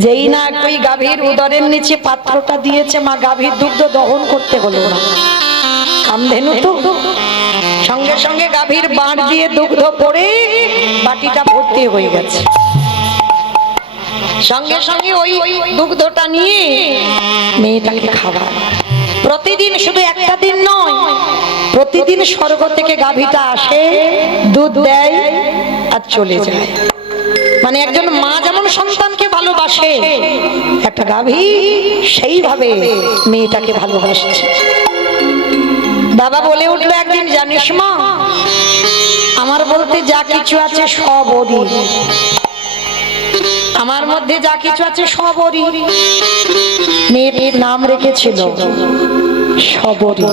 যেই না ওই গাভীর উদরের নিচে পাত্রটা দিয়েছে, মা গাভীর দুগ্ধ দহন করতে হলো না, কামধেনু তো। সঙ্গে সঙ্গে গাভীর বাঁট দিয়ে দুগ্ধ পড়ে বাটিটা ভর্তি হয়ে গেছে। সঙ্গে সঙ্গে ওই দুগ্ধটা নিয়ে মেয়েটাকে খাওয়া। প্রতিদিন, শুধু একটা দিন নয়, প্রতিদিন স্বর্গ থেকে গাভীটা আসে, দুধ দেয় আর চলে যায়। মানে একজন মা যেমন সন্তানকে ভালোবাসে, একটা গাভী সেইভাবে মেয়েটাকে ভালোবাসছে। বাবা বলে উঠলো একদিন, জানিস মা, আমার বলতে যা কিছু আছে সব ওরই, আমার মধ্যে যা কিছু আছে সব ওরই। মেয়ের নাম রেখেছিল সবরী।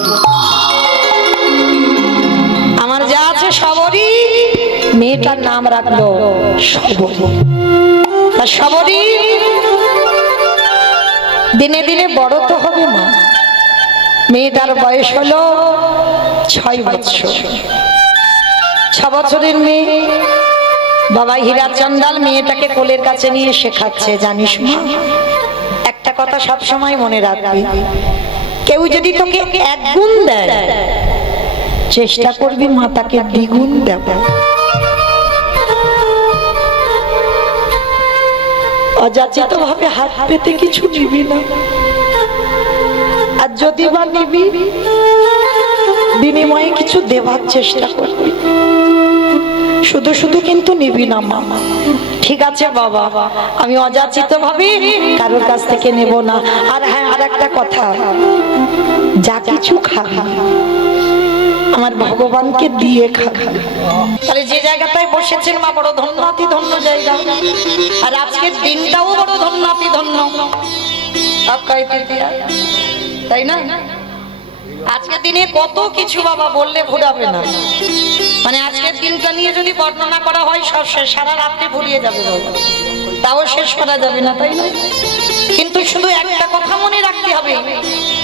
আমার যা আছে সবরই, মেয়েটার নাম রাখলো সবরী। আর সবরী দিনে দিনে বড় তো হবে মা। মেয়েটার বয়স হলো 6 বছর। 6 বছরের মেয়ে। বাবা হীরা চন্দাল মেয়েটাকে কোলের কাছে নিয়ে শেখাচ্ছে, জানিস মা, একটা কথা সব সময় মনে রাখবি, কেউ যদি তোকে 1 গুণ দেয়, চেষ্টা করবি মা তাকে 2 গুণ দেবে। অযাচিত ভাবে হাত পেতে কিছু নিবি না, আর যদি বা নিবি বিনিময়ে কিছু দেওয়ার চেষ্টা করবি। শুধু শুধু কিন্তু নিবি না মা। ঠিক আছে বাবা, আমি অযাচিত ভাবে কারোর কাছ থেকে নেব না। আর হ্যাঁ, আর একটা কথা, যা কিছু খাবি আমার ভগবানকে দিয়ে খাবি। তাহলে যে জায়গাটায় বসেছেন মা, বড় ধন্যাতি ধন্য জায়গা। আর আজকের দিনটাও বড় ধন্যাতি ধন্য, তাই না? আজকের দিনে কত কিছু বাবা বললে ভুলাবে না। মানে আজকের দিনটা নিয়ে যদি বর্ণনা করা হয়, সব সারা রাত্রে ভুলিয়ে যাবে বাবা। তাও শেষ করা যাবে না, তাই না? কিন্তু শুধু একটা কথা মনে রাখতে হবে,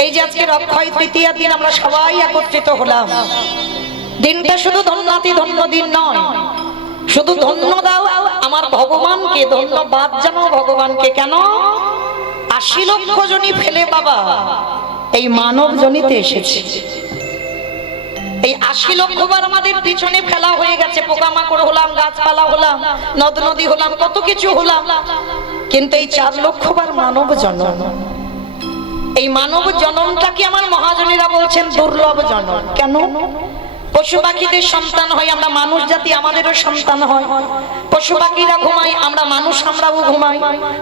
এই যে আজকে অক্ষয় তৃতীয়া দিন আমরা সবাই একত্রিত হলাম, দিনটা শুধু ধন্যাতি ধন্য দিন নয়, শুধু ধন্য দাও আমার ভগবানকে, ধন্যবাদ জানাও ভগবানকে। কেন? ৮০ লক্ষ জনি ফেলে বাবা এই মানব জনিতে এসেছে। এই ৮০ লক্ষ বার আমাদের পিছনে ফেলা হয়ে গেছে, পোকামাকড় হলাম, গাছপালা হলাম, নদ নদী হলাম, কত কিছু হলাম, কিন্তু এই ৪ লক্ষ বার মানব জন্ম, এই মানব জন্মটাকে আমার মহাজনীরা বলছেন দুর্লভ জন্ম। কেন? পশু পাখিদের সন্তান হয়, আমরা মানুষ জাতি, আমাদেরও সন্তান হয়। পশু পাখিরা ঘুমায়, আমরা মানুষ আমরাও ঘুমাই।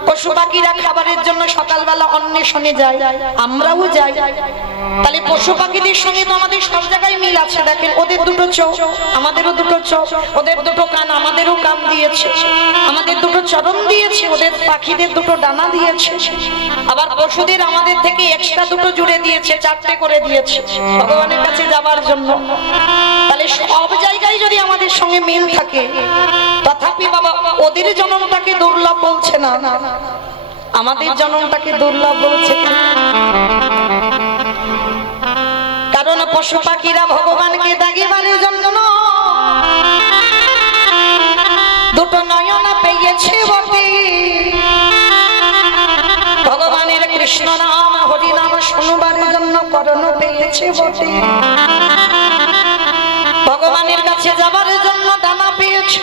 পশু পাখিরা খাবারের জন্য সকালবেলা অন্বেষণে যায়, আমরাও যাই। তাহলে পশু পাখিদের সঙ্গে তো আমাদের সব জায়গায় মিল আছে। দেখেন, ওদের দুটো চোখ, আমাদেরও দুটো চোখ, ওদের দুটো কান, আমাদেরও কান দিয়েছে, আমাদের দুটো চরণ দিয়েছে, ওদের পাখিদের দুটো ডানা দিয়েছে। আবার পশুদের আমাদের থেকে এক্সট্রা দুটো জুড়ে দিয়েছে, ৪টে করে দিয়েছে ভগবানের কাছে যাবার জন্য। তাহলে সব জায়গায় যদি আমাদের সঙ্গে মিল থাকে, তথাপি বাবা ওদের জন্মটাকে দুর্লভ বলছে না, আমাদের জন্মটাকে দুর্লভ বলছে। কারণ পশু পাখিরা ভগবানকে দেখিবারের জন্য দুটো নয়ন পেয়েছে বটে, ভগবানের কৃষ্ণ নাম হরি নাম শুনবার জন্য করণ পেয়েছে বটে, ভগবানের কাছে যাবার জন্য ডানা পেয়েছে,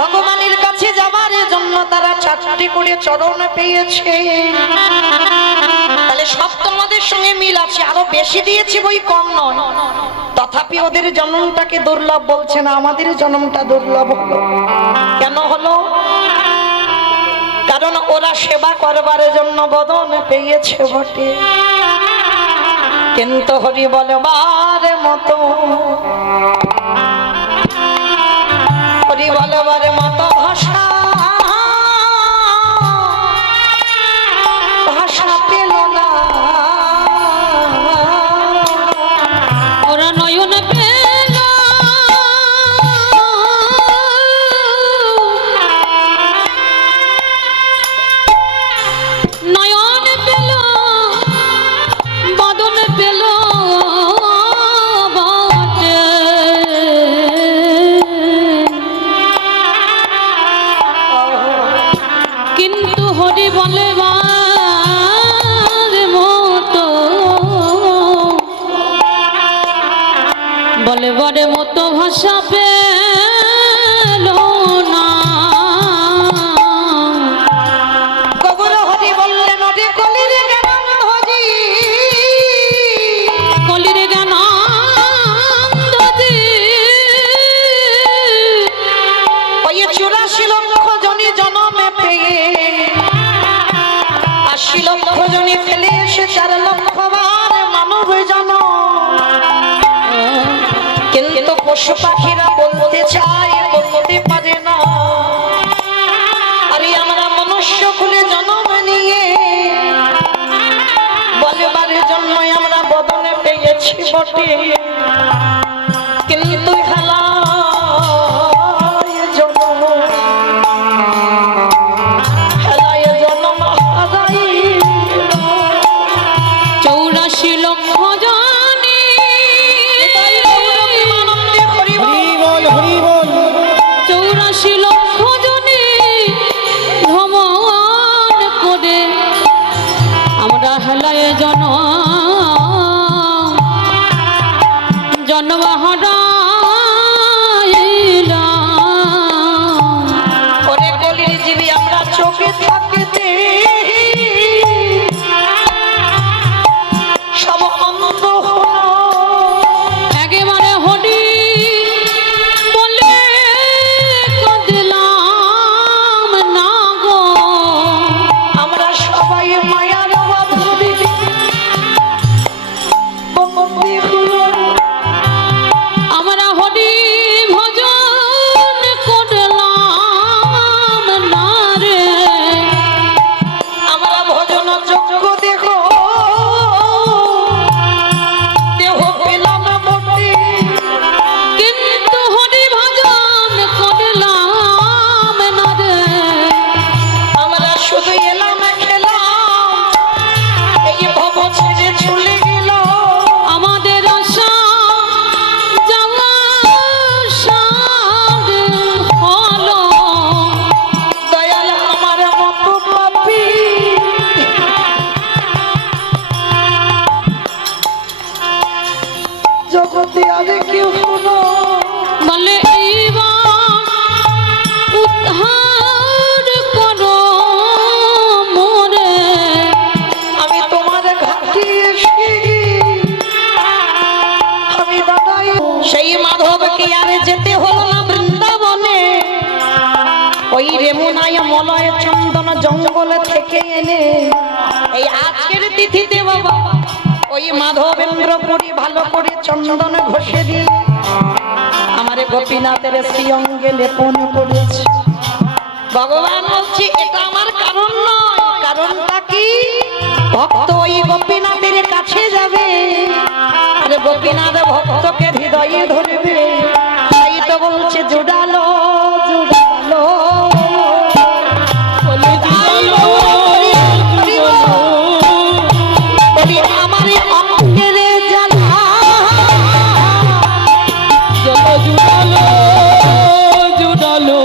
ভগবানের কাছে যাবার জন্য তারা ৪টি করে চরণ পেয়েছে। তাহলে সব তোমাদের সঙ্গে মিল আছে, আরো বেশি দিয়েছে বই কম নয়, তথাপি ওদের জন্মটাকে দুর্লভ বলছে না, আমাদের জন্মটা দুর্লভ হলো। কেন হলো? কারণ ওরা সেবা করবার জন্য বদন পেয়েছে বটে, কিন্তু হরি বলবার মতো, হরি বলবার মতো ভাষা পেল না, ওরা নয়ন পেল, নয়ন পেল, বদন পেল বটে, কিন্তু হরি বলে বলবার মতো ভাষা পেল না। কবুল হরি বললেন ওরে কলির জ্ঞানান্ধজি, কলির জ্ঞানান্ধজি, ওই ৮৪ লক্ষ জনি জনমে পেয়ে ৮০ লক্ষ জনি ফেলে এসে ৪ লক্ষ বার মানব জনম। কিন্তু পশু পাখিরা বলতে চায়, বলতে পারে না, আরে আমরা মনুষ্য কুলে জন্ম নিয়ে বলবার জন্য আমরা বদনে পেয়েছি বটে, কিন্তু হেলায় জন্ম হারাইল। 84 লক্ষ জনি, হরি বল হরি বল। 84 লক্ষ জনি ভ্রমণ করে আমরা হেলায় জন্মহারা মাই মলয় চন্দন জঙ্গল থেকে এনে এই আজকের তিথিতে বাবা ওই মাধবেন্দ্র পুরী ভালো করে চন্দন ঘষে দিয়ে আমারে গোপীনাথের শ্রীঅঙ্গে লেপন করেছে। ভগবান বলছি এটা আমার কারণ নয়, কারণটা কি? ভক্ত ওই গোপীনাথের কাছে যাবে আর গোপীনাথ ভক্তকে হৃদয়ে ধরবে, তাই তো বলছে জুড়ালো জুড়ালো বলি আমার অঙ্গের জ্বালা জুড়ালো জুড়ালো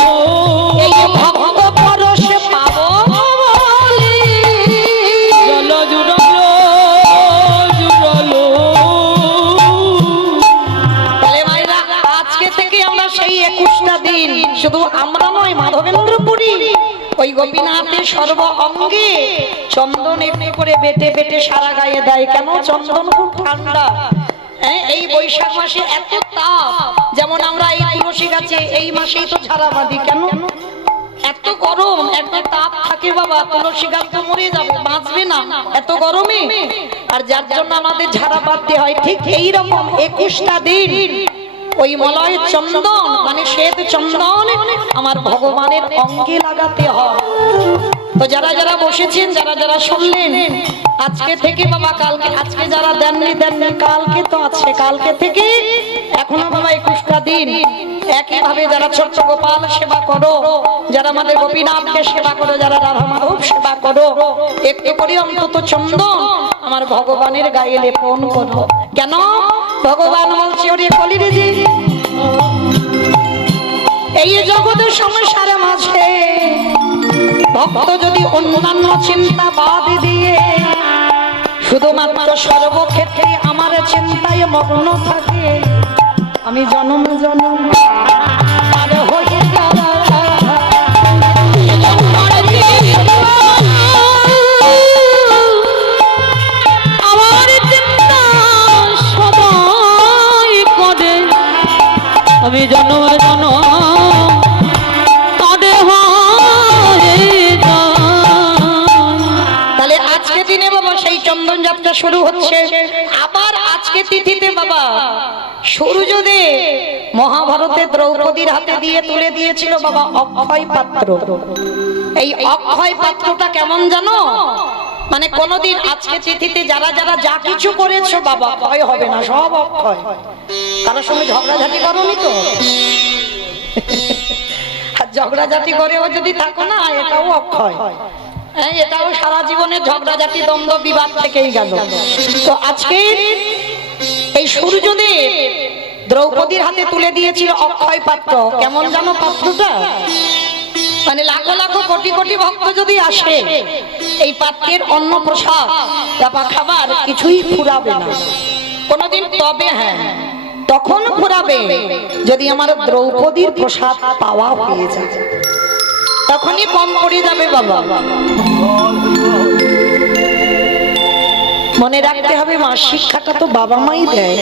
এই ভক্ত পরশে পাবো বলি। জলো জুড়ালো জুড়ালো। তাহলে মায়েরা আজকে থেকে আমরা সেই 21টা দিন শুধু আমরা নয় মাধবেন্দ্র পুরী ওই গোপীনাথের সর্ব অঙ্গে চন্দন এমনি করে বেটে বেটে সারা গায়ে দেয়। কেন? চন্দন খুব ঠান্ডা। এই বৈশাখ মাসে এত তাপ, যেমন আমরা এই তুলসী গাছে এই মাসেই তো ঝাড়া বাঁধি। কেন? এত গরম, এত তাপ থাকে বাবা, তুলসী গাছ তো মরে যাবে, বাঁচবে না এত গরমে, আর যার জন্য আমাদের ঝাড়া বাঁধতে হয়। ঠিক এইরকম 21টা দিন ওই মলয় চন্দন মানে শ্বেত চন্দন আমার ভগবানের অঙ্গে লাগাতে হয়। তো যারা যারা বসেছেন, যারা যারা শুনলেন, আজকে থেকে বাবা কালকে, আজকে যারা দেননি কালকে তো আছে, কালকে থেকে এখনো বাবা 21টা দিন একইভাবে যারা ছোট্ট গোপাল সেবা করো, যারা আমাদের গোপীনাথকে সেবা করো, যারা রাধা মাধব সেবা করো, একটু করে অন্তত চন্দন আমার ভগবানের গায়ে লেপন করো। কেন? ভগবান বলছে ওরে কলির যে এই জগতের সংসার মাঝে ভক্ত যদি অন্যান্য চিন্তা বাদ দিয়ে শুধুমাত্র সর্বক্ষেত্রে আমার চিন্তায় মগ্ন থাকে, আমি জনম জনম আর হয়ে আমার চিন্তা সদাই করে আমি জন্ম জন্ম তবে হয়ে তাহলে আজকে দিনে বাবা সেই চন্দন যাত্রা শুরু হচ্ছে। আবার আজকে তিথিতে বাবা সূর্যদেব মহাভারতে দ্রৌপদীর হাতে দিয়ে তুলে দিয়েছিল বাবা অক্ষয় পাত্র। এই অক্ষয় পাত্রটা কেমন জানো? মানে কোনদিন আজকে তিথিতে যারা যারা যা কিছু করেছো বাবা ক্ষয় হবে না, সব অক্ষয়। কারোর সঙ্গে ঝগড়াঝাটি করোনি তো? আর ঝগড়াঝাটি করেও যদি থাকো না, এটাও অক্ষয়। এটাও সারা জীবনে ঝগড়াঝাটি দ্বন্দ্ব বিবাদ থেকেই গেল। তো আজকে এই সূর্যদেব দ্রৌপদীর হাতে তুলে দিয়েছিল অক্ষয় পাত্র। কেমন জানো পাত্রটা? মানে লাখো লাখো কোটি কোটি ভক্ত যদি আসে, এই পাত্রের অন্ন প্রসাদ বা খাবার কিছুই ফুরাবে না কোনদিন। তবে হ্যাঁ, তখন ফুরাবে যদি আমার দ্রৌপদীর প্রসাদ পাওয়া হয়ে যায়, তখনই কম পড়ে যাবে বাবা। মনে রাখতে হবে মা শিক্ষাটা তো বাবা মাই দেয়,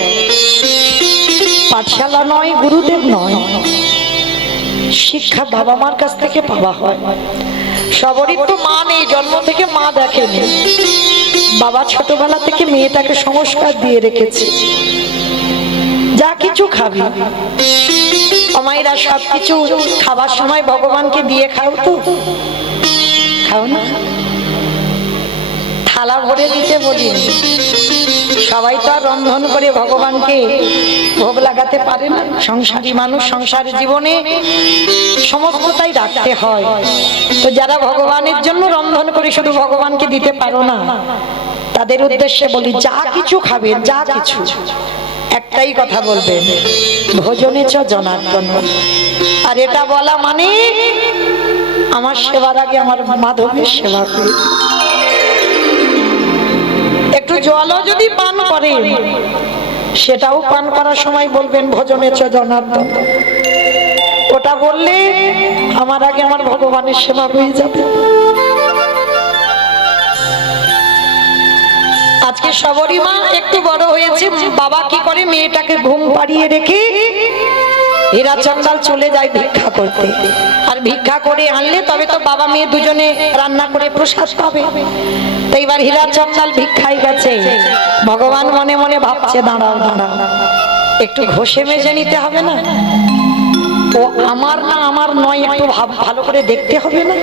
পাঠশালা নয়, গুরুদেব নয়। শিক্ষা বাবা মার কাছ থেকে পাওয়া হয়। সবারই তো মা নেই, জন্ম থেকে মা দেখেনি, বাবা ছোটবেলা থেকে মেয়েটাকে সংস্কার দিয়ে রেখেছে। যা কিছু খাবি আমায়রা সবকিছু খাবার সময় ভগবানকে দিয়ে খাও তো, খাও না? থালা ভরে দিতে বলি, সবাই তো আর রন্ধন করে ভগবানকে ভোগ লাগাতে পারে না। সংসারী মানুষ, সংসার জীবনে সমস্তটাই রাখতে হয়। তো যারা ভগবানের জন্য রন্ধন করে শুধু ভগবানকে দিতে পারো না, তাদের উদ্দেশ্যে বলি যা কিছু খাবে, যা কিছু একটাই কথা বলবেন, ভোজনে চ জনার্দন। আর এটা বলা মানে আমার সেবার আগে আমার মাধবের সেবা করি। একটু জলও যদি পান করেন, সেটাও পান করার সময় বলবেন ভোজনে চ জনার্দন। ওটা বললে আমার আগে আমার ভগবানের সেবা হয়ে যাবে। আজকে সবরই মা একটু বড় হয়েছে, বাবা কি করে মেয়েটাকে ঘুম পাড়িয়ে রেখে হীরা চঞ্চল চলে যায় ভিক্ষা করতে, আর ভিক্ষা করে আনলে তবে তো বাবা মেয়ে দুজনে রান্না করে প্রসাদ পাবে। তো এবার হীরা চঞ্চল ভিক্ষায় গেছে, ভগবান মনে মনে ভাবছে দাঁড়াও দাঁড়াও, একটু ঘষে মেজে নিতে হবে না, ও আমার না আমার নয়, একটু ভালো করে দেখতে হবে না।